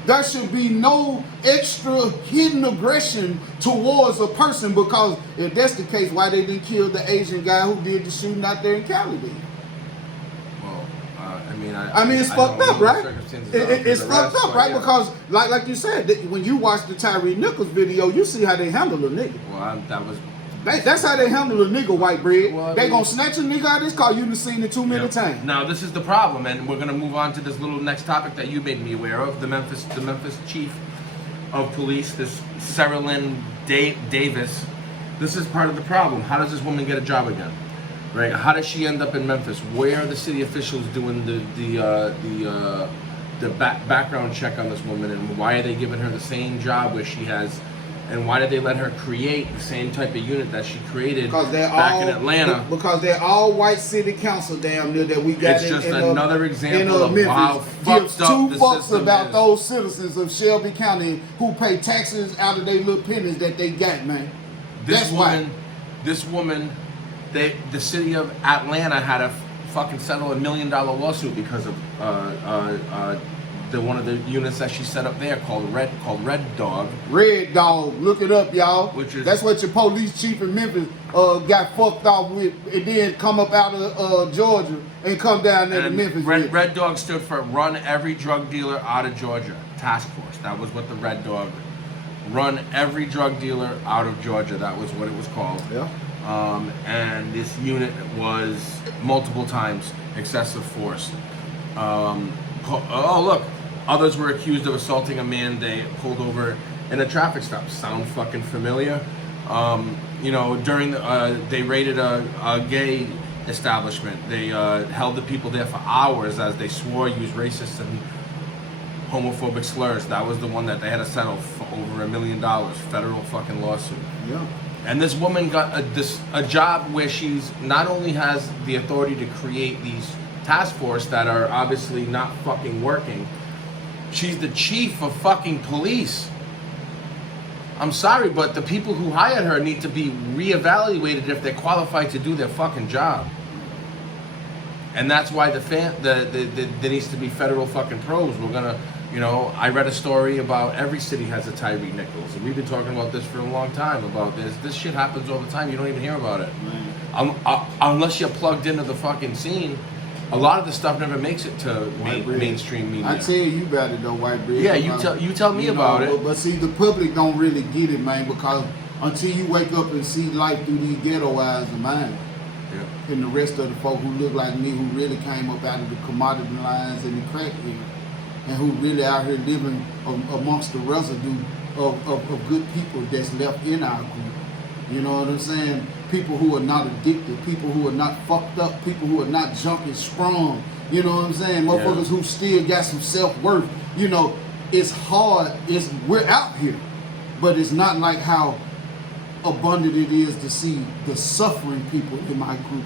there should be no extra hidden aggression towards a person because if that's the case, why they didn't kill the Asian guy who did the shooting out there in Cali then? Well, I mean, it's fucked up, right? It's fucked up, right? Yeah. Because, like you said, when you watch the Tyre Nichols video, you see how they handle a nigga. Well, that's how they handle a nigga, white bread. Well, they gonna snatch a nigga out of this car. You done seen it too many times. Now this is the problem, and we're gonna move on to this little next topic that you made me aware of. The Memphis chief of police, this Sarah Lynn Davis. This is part of the problem. How does this woman get a job again? Right? How does she end up in Memphis? Where are the city officials doing the background check on this woman, and why are they giving her the same job where she has And why did they let her create the same type of unit that she created Because they're back all in Atlanta? Because they're all white city council damn near that we got. It's just another example of Memphis. how Gives fucked up two the fucks system about is. those citizens of Shelby County who pay taxes out of their little pennies that they got, man. That's This woman, the city of Atlanta had to fucking settle $1 million lawsuit because of one of the units that she set up there called Red Dog. Red Dog, look it up, y'all. That's what your police chief in Memphis got fucked off with, and then come up out of Georgia and come down there to Memphis. Red Dog stood for Run Every Drug Dealer Out of Georgia Task Force. That was what the Red Dog. Run Every Drug Dealer Out of Georgia. That was what it was called. Yeah. And this unit was multiple times excessive force. Oh look. Others were accused of assaulting a man they pulled over in a traffic stop. Sound fucking familiar? During they raided a gay establishment. They held the people there for hours as they swore, used racist and homophobic slurs. That was the one that they had to settle for over $1 million, federal fucking lawsuit. Yeah. And this woman got a job where she's not only has the authority to create these task force that are obviously not fucking working. She's the chief of fucking police. I'm sorry, but the people who hired her need to be reevaluated if they're qualified to do their fucking job. And that's why there needs to be federal fucking probes. We're gonna, I read a story about every city has a Tyre Nichols, and we've been talking about this for a long time about this. This shit happens all the time. You don't even hear about it, unless you're plugged into the fucking scene. A lot of the stuff never makes it to mainstream media. I tell you about it though, White Bread. Yeah, you tell me about it. But see, the public don't really get it, man, because until you wake up and see life through these ghetto eyes of mine, yeah, and the rest of the folk who look like me, who really came up out of the commodity lines and the crack era, and who really out here living amongst the residue of good people that's left in our group. You know what I'm saying? People who are not addicted, people who are not fucked up, people who are not junkie sprung. You know what I'm saying? Motherfuckers who still got some self-worth. It's hard. We're out here, but it's not like how abundant it is to see the suffering people in my group.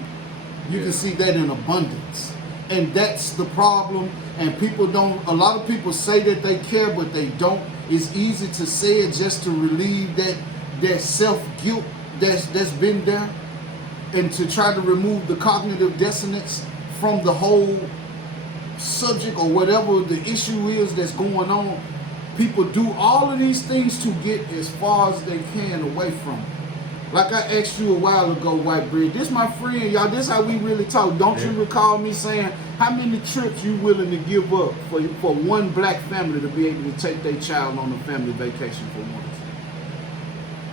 You can see that in abundance. And that's the problem. And people don't, a lot of people say that they care, but they don't. It's easy to say it just to relieve that self-guilt that's been there, and to try to remove the cognitive dissonance from the whole subject or whatever the issue is that's going on. People do all of these things to get as far as they can away from it. Like I asked you a while ago, White Bread, this my friend, y'all, this how we really talk. Don't you recall me saying how many trips you willing to give up for one black family to be able to take their child on a family vacation for once?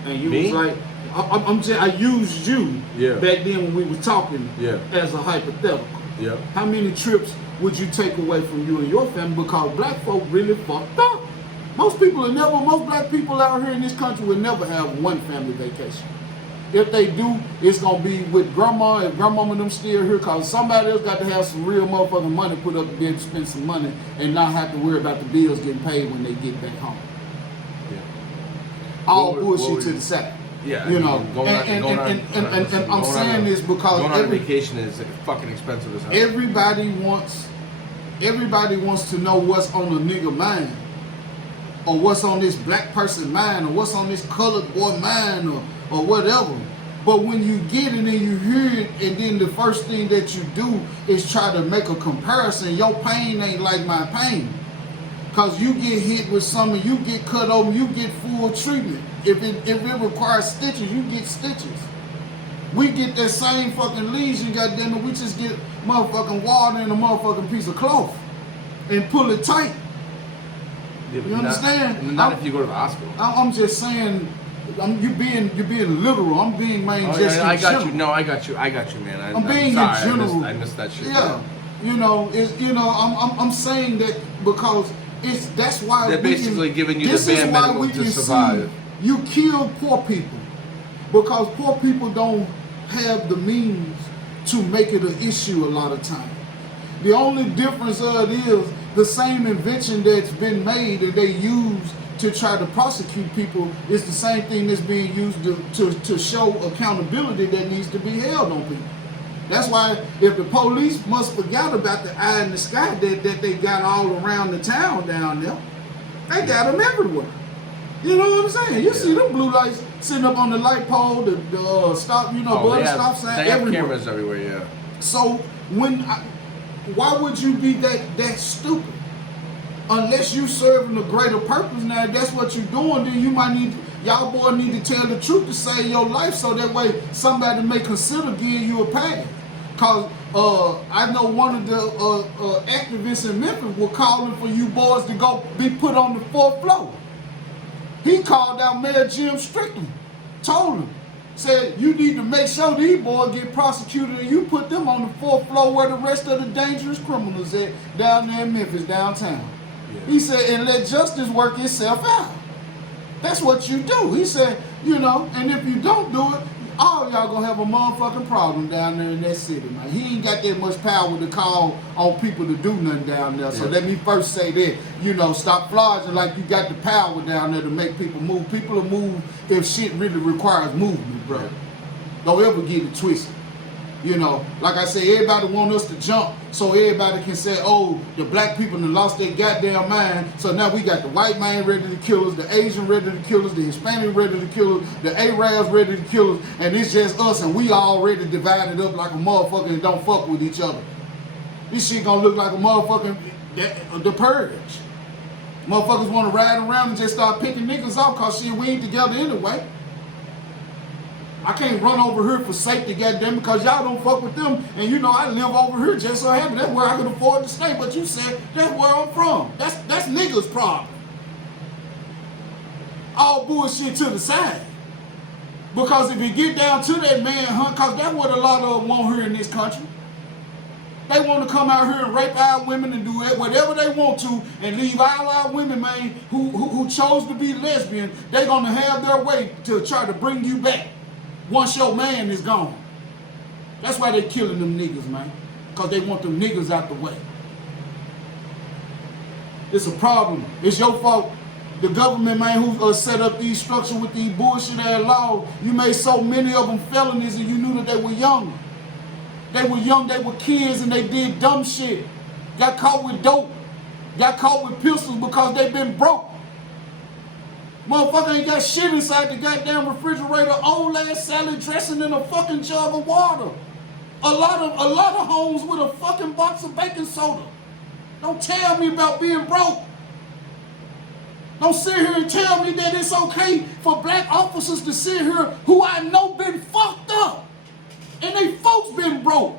And you was like, I used you back then when we were talking as a hypothetical. Yeah. How many trips would you take away from you and your family? Because black folk really fucked up. Most black people out here in this country will never have one family vacation. If they do, it's gonna be with grandma and grandmama them still here, cause somebody else got to have some real motherfucking money put up to be able to spend some money and not have to worry about the bills getting paid when they get back home. All bullshit to the side. Yeah, and I'm saying this because going on vacation is fucking expensive as hell. Everybody wants to know what's on a nigga mind, or what's on this black person mind, or what's on this colored boy mind, or whatever. But when you get it and you hear it, and then the first thing that you do is try to make a comparison, your pain ain't like my pain. Cause you get hit with something, you get cut open, you get full treatment. If it requires stitches, you get stitches. We get that same fucking lesion, goddammit, we just get motherfucking water in a motherfucking piece of cloth and pull it tight. Yeah, you understand? Not if you go to the hospital. I'm just saying, you're being literal. I'm being I got you. No, I got you, man. I'm being in general. I missed that shit. Yeah. I'm saying that because that's why they're basically giving you the bare minimum to survive. You kill poor people because poor people don't have the means to make it an issue a lot of times. The only difference of it is the same invention that's been made and they use to try to prosecute people is the same thing that's being used to show accountability that needs to be held on people. That's why if the police must forget about the eye in the sky that they got all around the town down there, they got them everywhere. You know what I'm saying? You see them blue lights sitting up on the light pole, the stop, stop sign they have everywhere. cameras everywhere, yeah. So why would you be that stupid? Unless you serving a greater purpose. Now, if that's what you're doing, then y'all boy need to tell the truth to save your life, so that way somebody may consider giving you a pass. Cause I know one of the activists in Memphis were calling for you boys to go be put on the 4th floor. He called out Mayor Jim Strickland, told him, said you need to make sure these boys get prosecuted and you put them on the 4th floor where the rest of the dangerous criminals at down there in Memphis downtown. Yeah. He said, and let justice work itself out. That's what you do. He said, and if you don't do it, all y'all gonna have a motherfucking problem down there in that city, man. He ain't got that much power to call on people to do nothing down there. So let me first say that, stop flogging like you got the power down there to make people move. People will move if shit really requires movement, bro. Don't ever get it twisted. Like I say, everybody want us to jump so everybody can say, oh, the black people done lost their goddamn mind. So now we got the white man ready to kill us, the Asian ready to kill us, the Hispanic ready to kill us, the Arabs ready to kill us, and it's just us and we already divided up like a motherfucker and don't fuck with each other. This shit gonna look like a motherfucking the purge. Motherfuckers wanna ride around and just start picking niggas off cause shit, we ain't together anyway. I can't run over here for safety, goddamn, because y'all don't fuck with them. And I live over here just so happy. That's where I can afford to stay. But you said that's where I'm from. That's niggas' problem. All bullshit to the side. Because if you get down to that manhunt, because that's what a lot of them want here in this country. They want to come out here and rape our women and do whatever they want to and leave all our women, man, who chose to be lesbian. They're going to have their way to try to bring you back. Once your man is gone. That's why they killing them niggas, man. Because they want them niggas out the way. It's a problem. It's your fault. The government, man, who set up these structures with these bullshit ass laws, you made so many of them felonies and you knew that they were young. They were young, they were kids, and they did dumb shit. Got caught with dope. Got caught with pistols because they been broke. Motherfucker ain't got shit inside the goddamn refrigerator, old ass salad dressing in a fucking jug of water. A lot of homes with a fucking box of baking soda. Don't tell me about being broke. Don't sit here and tell me that it's okay for black officers to sit here who I know been fucked up. And they folks been broke.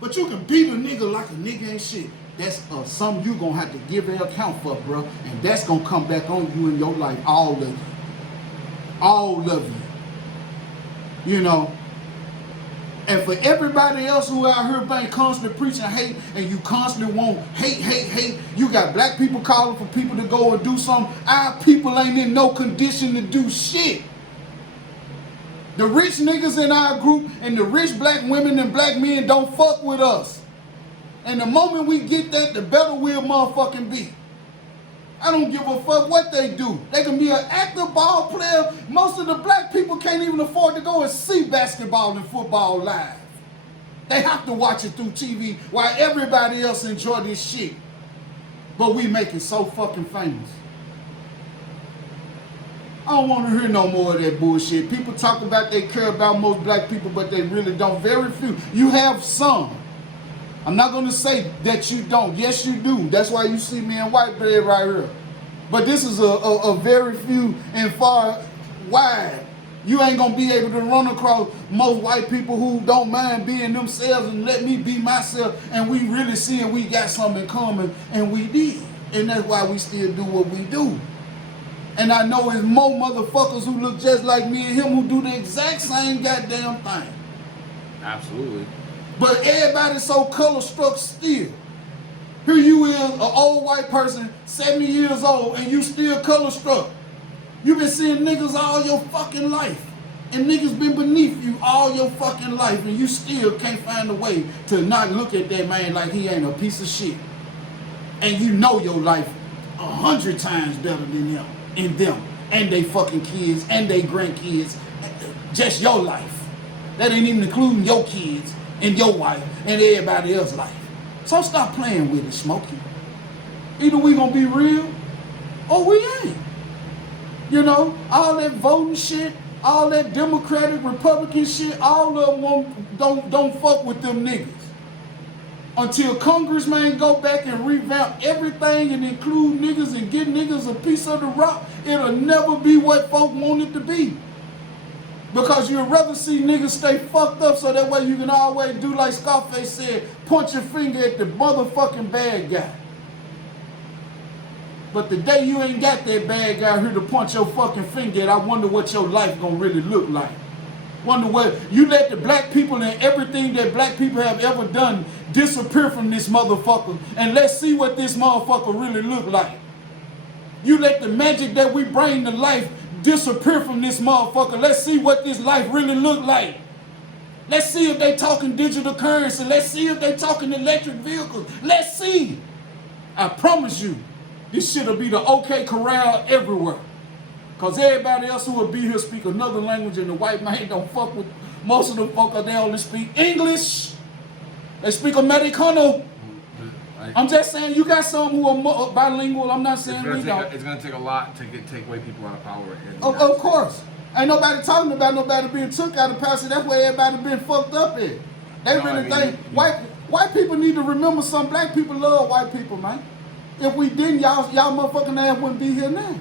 But you can beat a nigga like a nigga ain't shit. That's something you gonna have to give an account for, bro. And that's gonna come back on you in your life, all of you. All of you. And for everybody else who out here being constantly preaching hate and you constantly want hate, you got black people calling for people to go and do something. Our people ain't in no condition to do shit. The rich niggas in our group and the rich black women and black men don't fuck with us. And the moment we get that, the better we'll motherfucking be. I don't give a fuck what they do. They can be an active ball player. Most of the black people can't even afford to go and see basketball and football live. They have to watch it through TV while everybody else enjoy this shit. But we make it so fucking famous. I don't want to hear no more of that bullshit. People talk about they care about most black people, but they really don't. Very few. You have some. I'm not going to say that you don't. Yes, you do. That's why you see me in white bread right here. But this is a very few and far wide. You ain't going to be able to run across most white people who don't mind being themselves and let me be myself. And we really seeing we got something in common, and we did. And that's why we still do what we do. And I know there's more motherfuckers who look just like me and him who do the exact same goddamn thing. Absolutely. But everybody's so color struck still. Here you is, an old white person, 70 years old, and you still color struck. You been seeing niggas all your fucking life. And niggas been beneath you all your fucking life, and you still can't find a way to not look at that man like he ain't a piece of shit. And you know your life 100 times better than them in them and they fucking kids and they grandkids. Just your life. That ain't even including your kids and your wife and everybody else's life. So stop playing with it, Smokey. Either we gonna be real or we ain't. You know, all that voting shit, all that Democratic, Republican shit, all of them don't fuck with them niggas. Until congressmen go back and revamp everything and include niggas and give niggas a piece of the rock, it'll never be what folk want it to be. Because you'd rather see niggas stay fucked up so that way you can always do like Scarface said, point your finger at the motherfucking bad guy. But the day you ain't got that bad guy here to point your fucking finger at, I wonder what your life gonna really look like. Wonder what, you let the black people and everything that black people have ever done disappear from this motherfucker, and let's see what this motherfucker really look like. You let the magic that we bring to life disappear from this motherfucker. Let's see what this life really look like. Let's see if they talking digital currency. Let's see if they talking electric vehicles. Let's see. I promise you, this shit'll be the OK Corral everywhere. Cause everybody else who will be here speak another language and the white man don't fuck with most of the folk they only speak English. They speak Americano. I'm just saying you got some who are bilingual. I'm not saying we don't. It's gonna take a lot to take away people out of power. Of course. Ain't nobody talking about nobody being took out of power. So that's where everybody been fucked up in. They think white people need to remember some black people love white people, man. If we didn't, y'all motherfucking ass wouldn't be here now.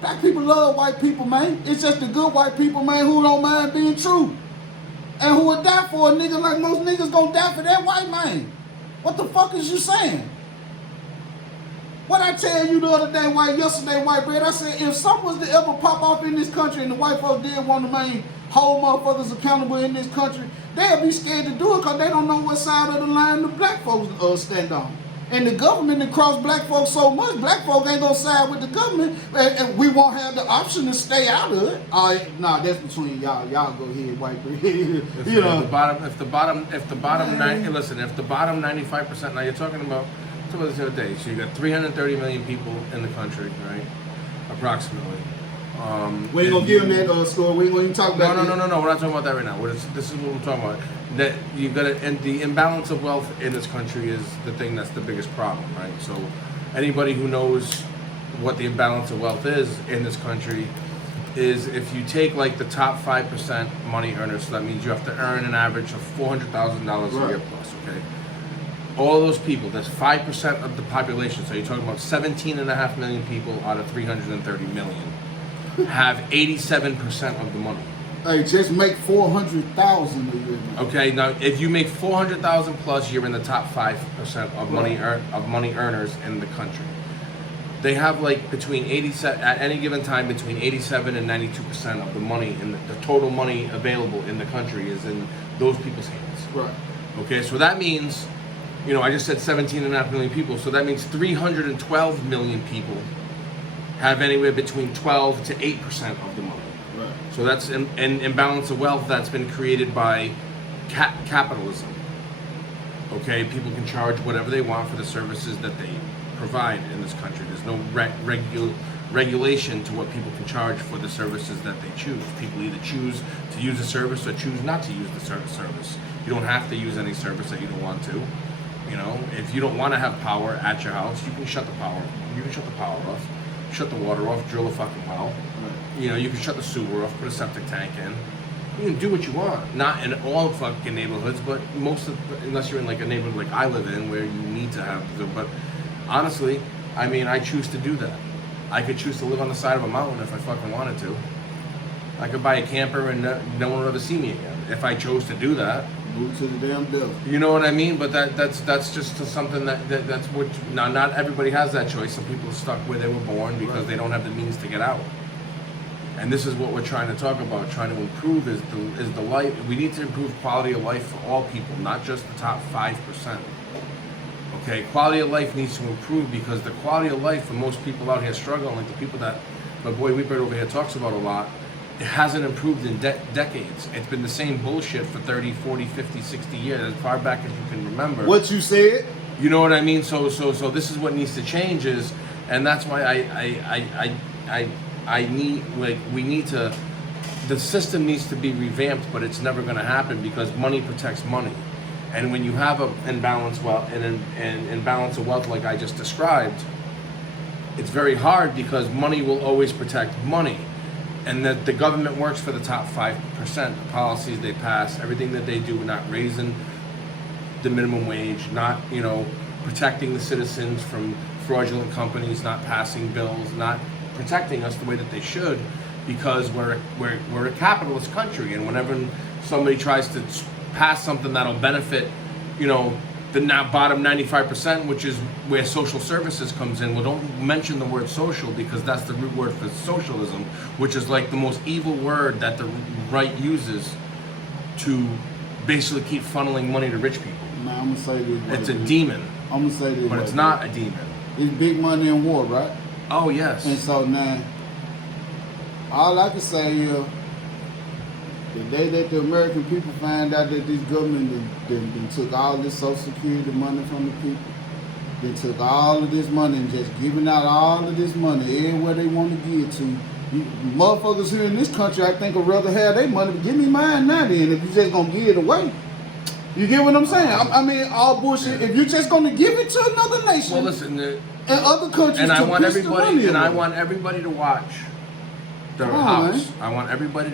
Black people love white people, man. It's just the good white people, man, who don't mind being true. And who would die for a nigga like most niggas gonna die for that white man. What the fuck is you saying? What I tell you the other day, yesterday, white bread, I said if something was to ever pop off in this country and the white folks did want to main hold motherfuckers accountable in this country, they'll be scared to do it because they don't know what side of the line the black folks stand on. And the government that crossed black folks so much, black folks ain't gonna side with the government, and we won't have the option to stay out of it. Nah, that's between y'all. Y'all go ahead, white bread. If the bottom 95%. Now you're talking about this the other day. So you got 330 million people in the country, right? Approximately. We ain't gonna give them that score. We ain't gonna even talk about No. We're not talking about that right now. This is what we're talking about. That you got to, and the imbalance of wealth in this country is the thing that's the biggest problem, right? So, anybody who knows what the imbalance of wealth is in this country is if you take like the top 5% money earners. So that means you have to earn an average of $400,000 a year plus. Okay, all those people. That's 5% of the population. So you're talking about 17.5 million people out of 330 million have 87% of the money. Hey, just make 400,000 a year. Okay, now if you make 400,000 plus, you're in the top 5% of money earners in the country. They have like between 87 at any given time between 87 and 92% of the money in the total money available in the country is in those people's hands. Right. Okay, so that means, I just said 17.5 million people, so that means 312 million people have anywhere between 12 to 8% of the money. Right. So that's an imbalance of wealth that's been created by capitalism. Okay, people can charge whatever they want for the services that they provide in this country. There's no regulation to what people can charge for the services that they choose. People either choose to use a service or choose not to use the service. You don't have to use any service that you don't want to. If you don't want to have power at your house, you can shut the power. You can shut the power off, shut the water off, drill a fucking well. You can shut the sewer off, put a septic tank in. You can do what you want. Not in all fucking neighborhoods, but unless you're in like a neighborhood like I live in where you need to have. But honestly, I choose to do that. I could choose to live on the side of a mountain if I fucking wanted to. I could buy a camper and no one would ever see me again if I chose to do that. Move to the damn devil. You know what I mean? But that's just something that's what. Now, not everybody has that choice. Some people are stuck where they were born because they don't have the means to get out. And this is what we're trying to talk about. Trying to improve is the life. We need to improve quality of life for all people, not just the top 5%. Okay, quality of life needs to improve because the quality of life for most people out here struggling, like the people that my boy Weepert over here talks about a lot, it hasn't improved in decades. It's been the same bullshit for 30, 40, 50, 60 years, as far back as you can remember. What you said? You know what I mean? So this is what needs to change is And that's why I need, like, we need to, the system needs to be revamped, but it's never going to happen because money protects money. And when you have an imbalance imbalance of wealth like I just described, it's very hard because money will always protect money. And that the government works for the top 5%. The policies they pass, everything that they do, not raising the minimum wage, not, protecting the citizens from fraudulent companies, not passing bills, not protecting us the way that they should, because we're a capitalist country. And whenever somebody tries to pass something that'll benefit, the bottom 95%, which is where social services comes in. Well, don't mention the word social because that's the root word for socialism, which is like the most evil word that the right uses to basically keep funneling money to rich people. Man, I'm gonna say this. It's a demon. I'm gonna say this. But it's not a demon. It's big money in war, right? Oh, yes. And so now, all I can say is, the day that the American people find out that this government then took all this Social Security money from the people, they took all of this money and just giving out all of this money everywhere they want to give to. Motherfuckers here in this country, I think, would rather have their money. Give me mine now then if you just going to give it away. You get what I'm saying? I mean, all bullshit. If you're just going to give it to another nation, well, listen, and other countries and I to want piss the money everybody, and away. I want everybody to watch the House. I want everybody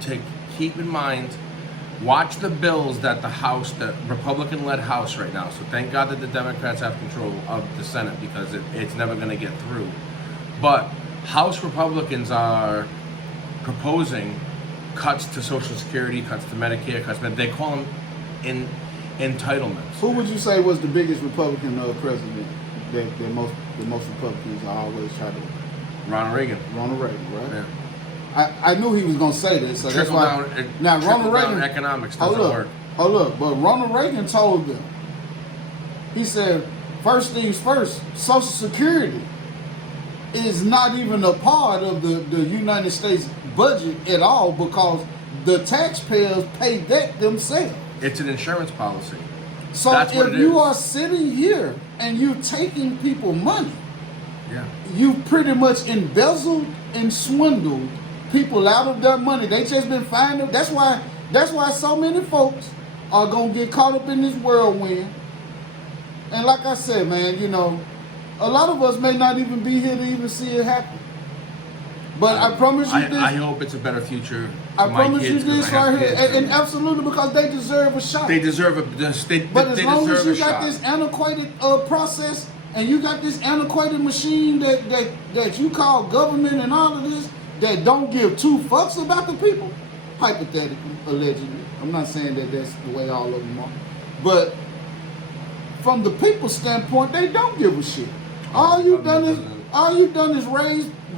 to keep in mind, watch the bills that the House, the Republican-led House right now. So thank God that the Democrats have control of the Senate because it's never going to get through. But House Republicans are proposing cuts to Social Security, cuts to Medicare, cuts. They call them entitlements. Who would you say was the biggest Republican president that most Republicans always try to? Ronald Reagan. Ronald Reagan, right? Yeah. I knew he was going to say this, so that's why. Now Ronald Reagan economics doesn't work. Hold up, but Ronald Reagan told them. He said, first things first, Social Security is not even a part of the United States budget at all because the taxpayers pay that themselves. It's an insurance policy. So that's if you are sitting here and you're taking people money, yeah, you pretty much embezzled and swindled people out of their money. They just been finding. That's why so many folks are gonna get caught up in this whirlwind. And like I said, man, a lot of us may not even be here to even see it happen. But I promise you this. I hope it's a better future. I promise you this right here, and absolutely because they deserve a shot. They deserve a. But as long as you got this antiquated process and you got this antiquated machine that you call government and all of this that don't give two fucks about the people, hypothetically, allegedly. I'm not saying that that's the way all of them are, but from the people's standpoint, they don't give a shit. All you done is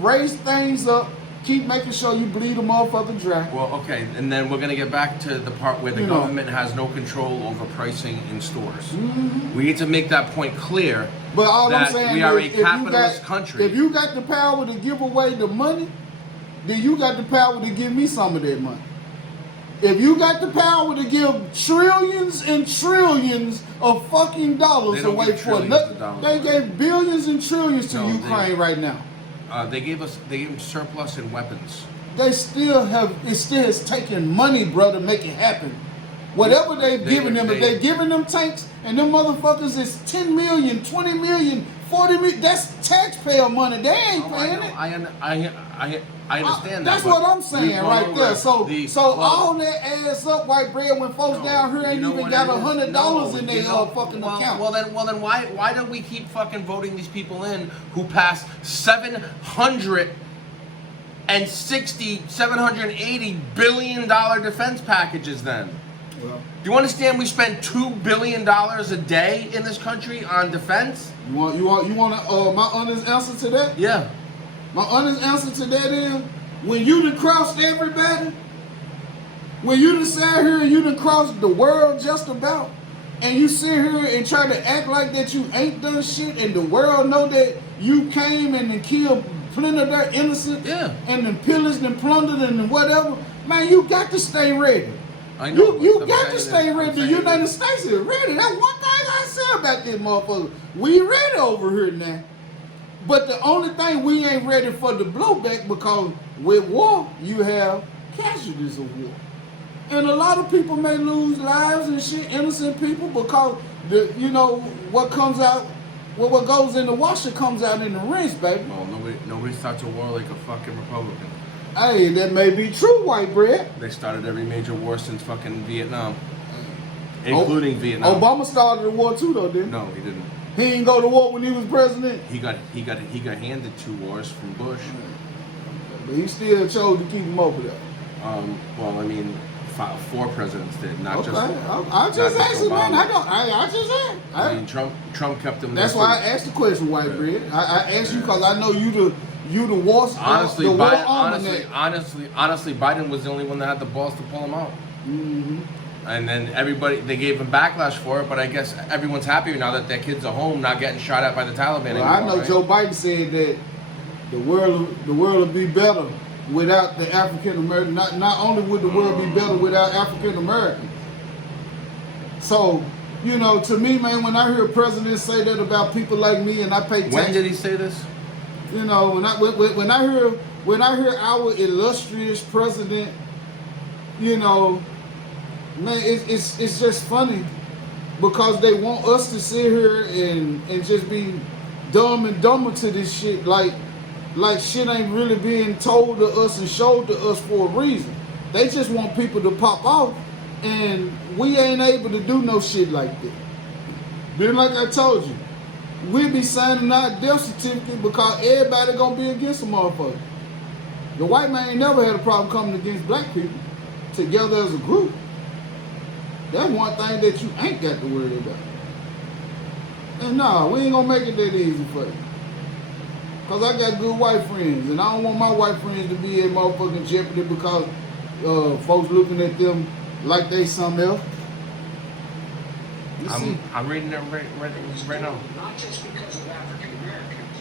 raise things up, keep making sure you bleed a motherfucker dry. Well, okay, and then we're gonna get back to the part where the government has no control over pricing in stores. Mm-hmm. We need to make that point clear. But all that I'm saying we are is, a capitalist country. If you got the power to give away the money, then you got the power to give me some of that money. If you got the power to give trillions and trillions of fucking dollars away for nothing, they gave billions and trillions to Ukraine right now. They gave them surplus in weapons. It still has taken money, bro, to make it happen. Whatever they've given them, if they've given them tanks and them motherfuckers is 10 million, 20 million, 40 million, that's taxpayer money. They ain't paying it. I understand that. That's what I'm saying right there. So all that adds up, white bread, when folks down here ain't even got $100 in their fucking account. Well then why don't we keep fucking voting these people in who passed $780 billion defense packages then? Well, do you understand we spend $2 billion a day in this country on defense? You want my honest answer to that? Yeah. My honest answer to that is, when you done crossed everybody, when you done sat here and you done crossed the world just about, and you sit here and try to act like that you ain't done shit, and the world know that you came and then killed plenty of their innocents, and then pillaged and plundered and whatever, man, you got to stay ready. I know. You got to stay ready. The United States is ready. That's one thing I say about this motherfucker. We ready over here now. But the only thing we ain't ready for the blowback because with war you have casualties of war, and a lot of people may lose lives and shit, innocent people, because what comes out, what goes in the washer comes out in the rinse, baby. Well, nobody starts a war like a fucking Republican. Hey, that may be true, white bread. They started every major war since fucking Vietnam, including Vietnam. Obama started the war too, though, didn't he? No, he didn't. He didn't go to war when he was president. He got handed 2 wars from Bush. But he still chose to keep him over there. Well, I mean, 4 presidents did, not just. I just asked, man. I just asked. I mean, Trump kept him. That's why I asked the question, white bread. I asked you because I know you the war. Honestly, the honestly, Biden was the only one that had the balls to pull him out. Mm-hmm. And then they gave him backlash for it, but I guess everyone's happy now that their kids are home, not getting shot at by the Taliban anymore. I know right? Joe Biden said that the world will be better without the African American. Not only would the world be better without African Americans. So, to me, man, when I hear presidents say that about people like me, and I pay tax. When did he say this? When I hear our illustrious president, man, it's just funny because they want us to sit here and just be dumb and dumber to this shit, like shit ain't really being told to us and showed to us for a reason. They just want people to pop off, and we ain't able to do no shit like that. Then, like I told you, we'll be signing our death certificate because everybody gonna be against a motherfucker. The white man ain't never had a problem coming against black people together as a group. That's one thing that you ain't got to worry about. And nah, we ain't gonna make it that easy for you. Cause I got good white friends, and I don't want my white friends to be in motherfucking jeopardy because folks looking at them like they something else. I'm reading it right now. Not just because of African Americans,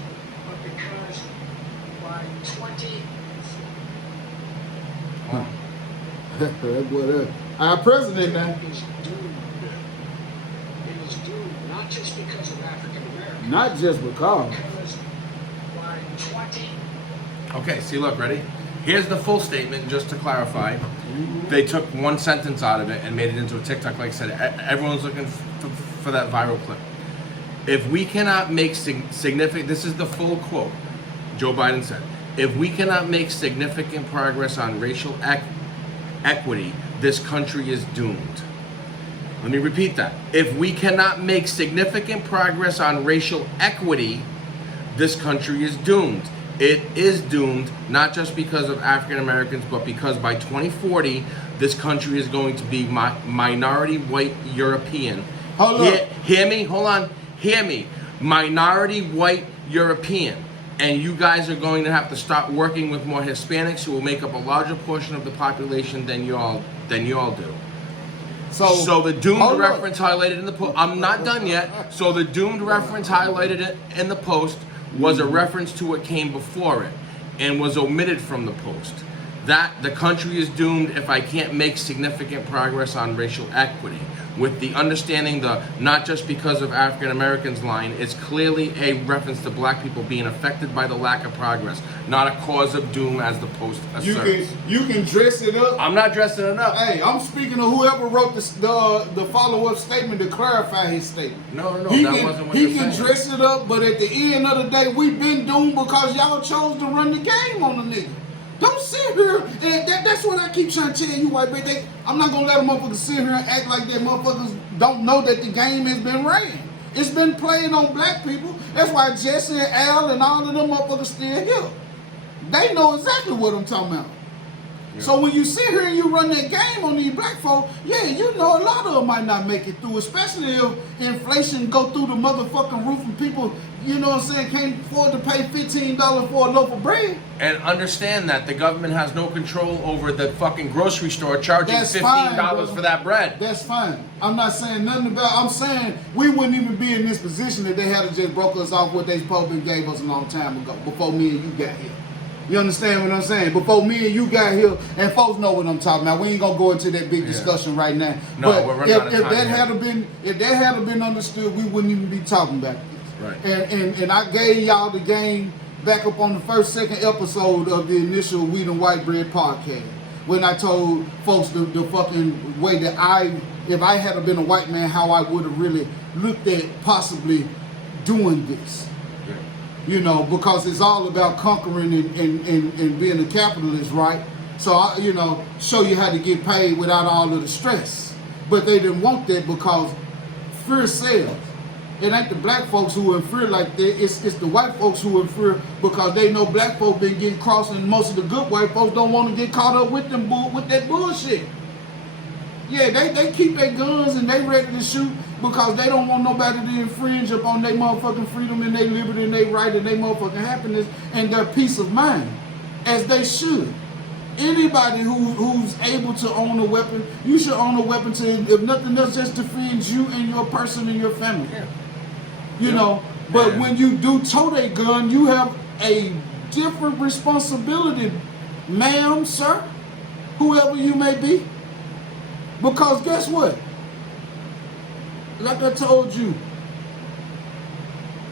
but because by 20. Our president now. Is doomed. It is doomed not just because of African Americans. Not just because. Because by 20. Okay, see, look, ready? Here's the full statement, just to clarify. They took one sentence out of it and made it into a TikTok. Like I said, everyone's looking for that viral clip. If we cannot make significant, this is the full quote, Joe Biden said, if we cannot make significant progress on racial equity, this country is doomed. Let me repeat that. If we cannot make significant progress on racial equity, this country is doomed. It is doomed, not just because of African Americans, but because by 2040, this country is going to be minority white European. Hear me? Hold on. Hear me. Minority white European. And you guys are going to have to start working with more Hispanics who will make up a larger portion of the population than you all do. So the doomed reference highlighted in the post, I'm not done yet. So the doomed reference highlighted in the post was a reference to what came before it and was omitted from the post. That the country is doomed if I can't make significant progress on racial equity. With the understanding the not just because of African Americans line, it's clearly a reference to black people being affected by the lack of progress, not a cause of doom as the post asserts. You can dress it up. I'm not dressing it up. Hey, I'm speaking to whoever wrote the follow-up statement to clarify his statement. No, that wasn't what you're saying. He can dress it up, but at the end of the day, we've been doomed because y'all chose to run the game on the nigga. Don't sit here, and that's what I keep trying to tell you, white man. I'm not gonna let a motherfucker sit here and act like that motherfuckers don't know that the game has been ran. It's been playing on black people. That's why Jesse and Al and all of them motherfuckers still here. They know exactly what I'm talking about. Yeah. So when you sit here and you run that game on these black folk, yeah, you know a lot of them might not make it through, especially if inflation go through the motherfucking roof and people, you know what I'm saying, can't afford to pay $15 for a loaf of bread. And understand that the government has no control over the fucking grocery store charging $15 for that bread. That's fine. I'm not saying nothing about, I'm saying we wouldn't even be in this position if they had just broke us off what they supposed to gave us a long time ago, before me and you got here. You understand what I'm saying? Before me and you got here, and folks know what I'm talking about. We ain't gonna go into that big discussion right now. No, but we're running out of time. if that had been understood, we wouldn't even be talking about this. Right. And I gave y'all the game back up on the first, second episode of the initial Wheat and White Bread podcast. When I told folks the fucking way that if I had been a white man, how I would have really looked at possibly doing this. Yeah. You know, because it's all about conquering and being a capitalist, right? So, show you how to get paid without all of the stress. But they didn't want that because fear sells. It ain't the black folks who are in fear like that. It's the white folks who are in fear because they know black folks been getting crossed, and most of the good white folks don't want to get caught up with that bullshit. Yeah, they keep their guns and they ready to shoot because they don't want nobody to infringe upon their motherfucking freedom and their liberty and their right and their motherfucking happiness and their peace of mind, as they should. Anybody who's able to own a weapon, you should own a weapon to, if nothing else, just defend you and your person and your family. Yeah. You know, but Yeah. when you do tote a gun, you have a different responsibility, ma'am, sir, whoever you may be. Because guess what? Like I told you,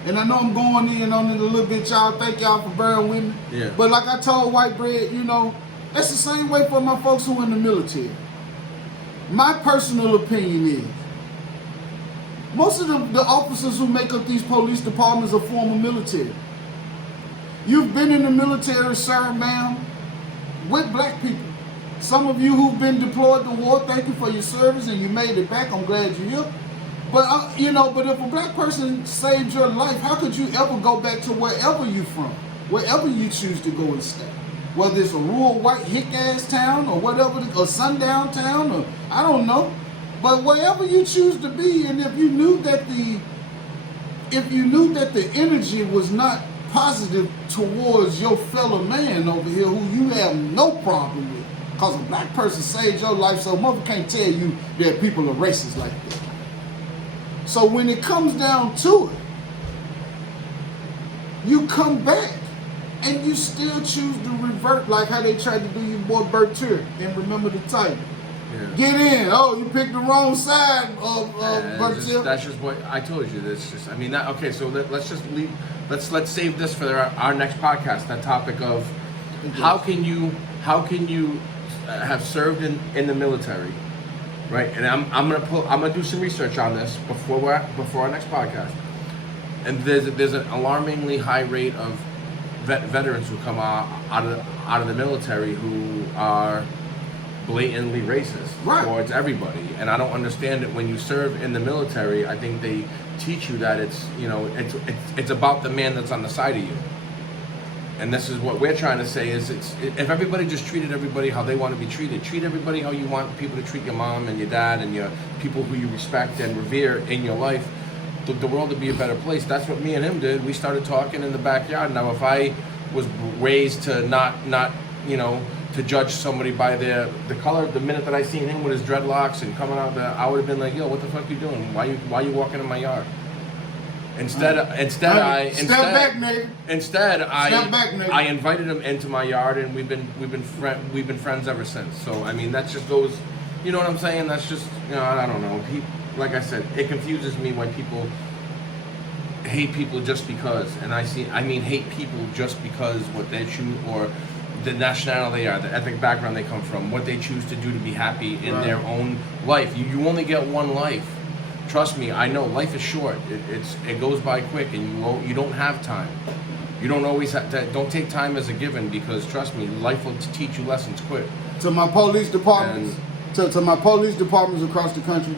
and I know I'm going in on it a little bit, y'all. Thank y'all for bearing with me. Yeah. But like I told White Bread, that's the same way for my folks who are in the military. My personal opinion is, most of the officers who make up these police departments are former military. You've been in the military, sir, ma'am, with black people. Some of you who've been deployed to war, thank you for your service and you made it back. I'm glad you're here. But, but if a black person saved your life, how could you ever go back to wherever you're from? Wherever you choose to go and stay. Whether it's a rural white hick-ass town or whatever, or sundown town, or I don't know. But wherever you choose to be, and if you knew that the energy was not positive towards your fellow man over here who you have no problem with, because a black person saved your life, so mother can't tell you that people are racist like that. So when it comes down to it, you come back and you still choose to revert like how they tried to do your boy Bertier and Remember the Title. Yeah. Get in. Oh, you picked the wrong side of Bertier. That's just what I told you. That's just. I mean, okay. So let's just leave. Let's save this for our next podcast. That topic of how can you have served in the military, right? And I'm gonna do some research on this before our next podcast. And there's an alarmingly high rate of veterans who come out of the military who are blatantly racist towards everybody, and I don't understand it. When you serve in the military, I think they teach you that it's about the man that's on the side of you. And this is what we're trying to say is if everybody just treated everybody how they want to be treated, treat everybody how you want people to treat your mom and your dad and your people who you respect and revere in your life, the world would be a better place. That's what me and him did. We started talking in the backyard. Now, if I was raised to not to judge somebody by the color, the minute that I seen him with his dreadlocks and coming out there, I would have been like, yo, what the fuck you doing? Why you walking in my yard? Instead, I invited him into my yard, and we've been friends ever since. So I mean, that just goes, you know what I'm saying? That's just, I don't know. Like I said, it confuses me when people hate people just because, and hate people just because what they choose or the nationality they are, the ethnic background they come from, what they choose to do to be happy in their own life. You only get one life. Trust me, I know life is short. It goes by quick, and you don't have time. You don't always have to. Don't take time as a given, because trust me, life will teach you lessons quick. To my police departments, to my police departments across the country,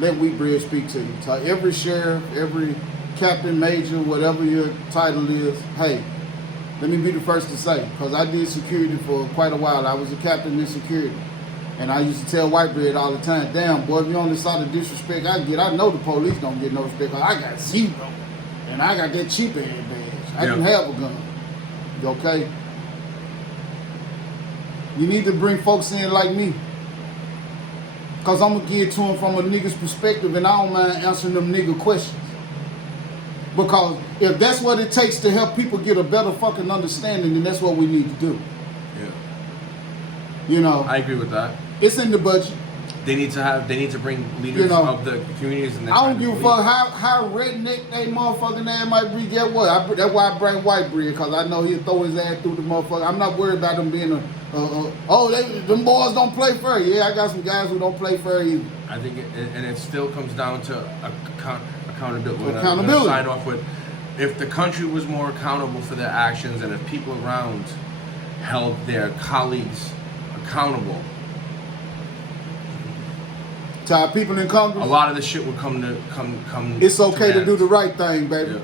let Wheat Bread speak to you. To every sheriff, every captain, major, whatever your title is, hey, let me be the first to say, because I did security for quite a while. I was a captain in security. And I used to tell White Bread all the time, damn, boy, if you're on the side of disrespect I get, I know the police don't get no respect. I got zero. And I got that cheap ass badge. I can have a gun. Okay? You need to bring folks in like me. Because I'm going to give it to them from a nigga's perspective, and I don't mind answering them nigga questions. Because if that's what it takes to help people get a better fucking understanding, then that's what we need to do. Yeah. I agree with that. It's in the budget. They need to bring leaders You know, of the communities. And I don't give a fuck how redneck they motherfucking ass might be. Get what? That's why I bring white bread, because I know he'll throw his ass through the motherfucker. I'm not worried about them being them boys don't play fair. Yeah, I got some guys who don't play fair either. I think, it still comes down to accountability. We're Accountability. gonna sign off with, if the country was more accountable for their actions, and if people around held their colleagues accountable, To our people in Congress, a lot of this shit would come. it's okay to an do end. the right thing, baby. Yeah.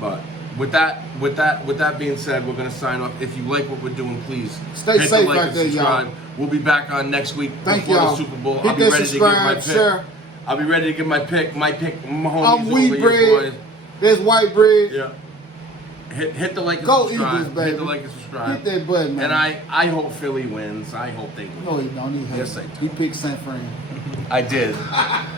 But with that being said, we're gonna sign off. If you like what we're doing, please Stay hit safe the like out and there, subscribe. y'all. We'll be back on next week Thank before y'all. the Super Bowl. Hit I'll be that ready to give my subscribe, pick. share. I'll be ready to give my pick. My homies I'm over wheat here, bread. boys. There's white bread. Yeah. Hit the like and Go subscribe. Eagles, baby. Hit the like and subscribe. Hit that button, man. And I hope Philly wins. I hope they win. No, he don't. Yes, I do. He picked San Fran. I did.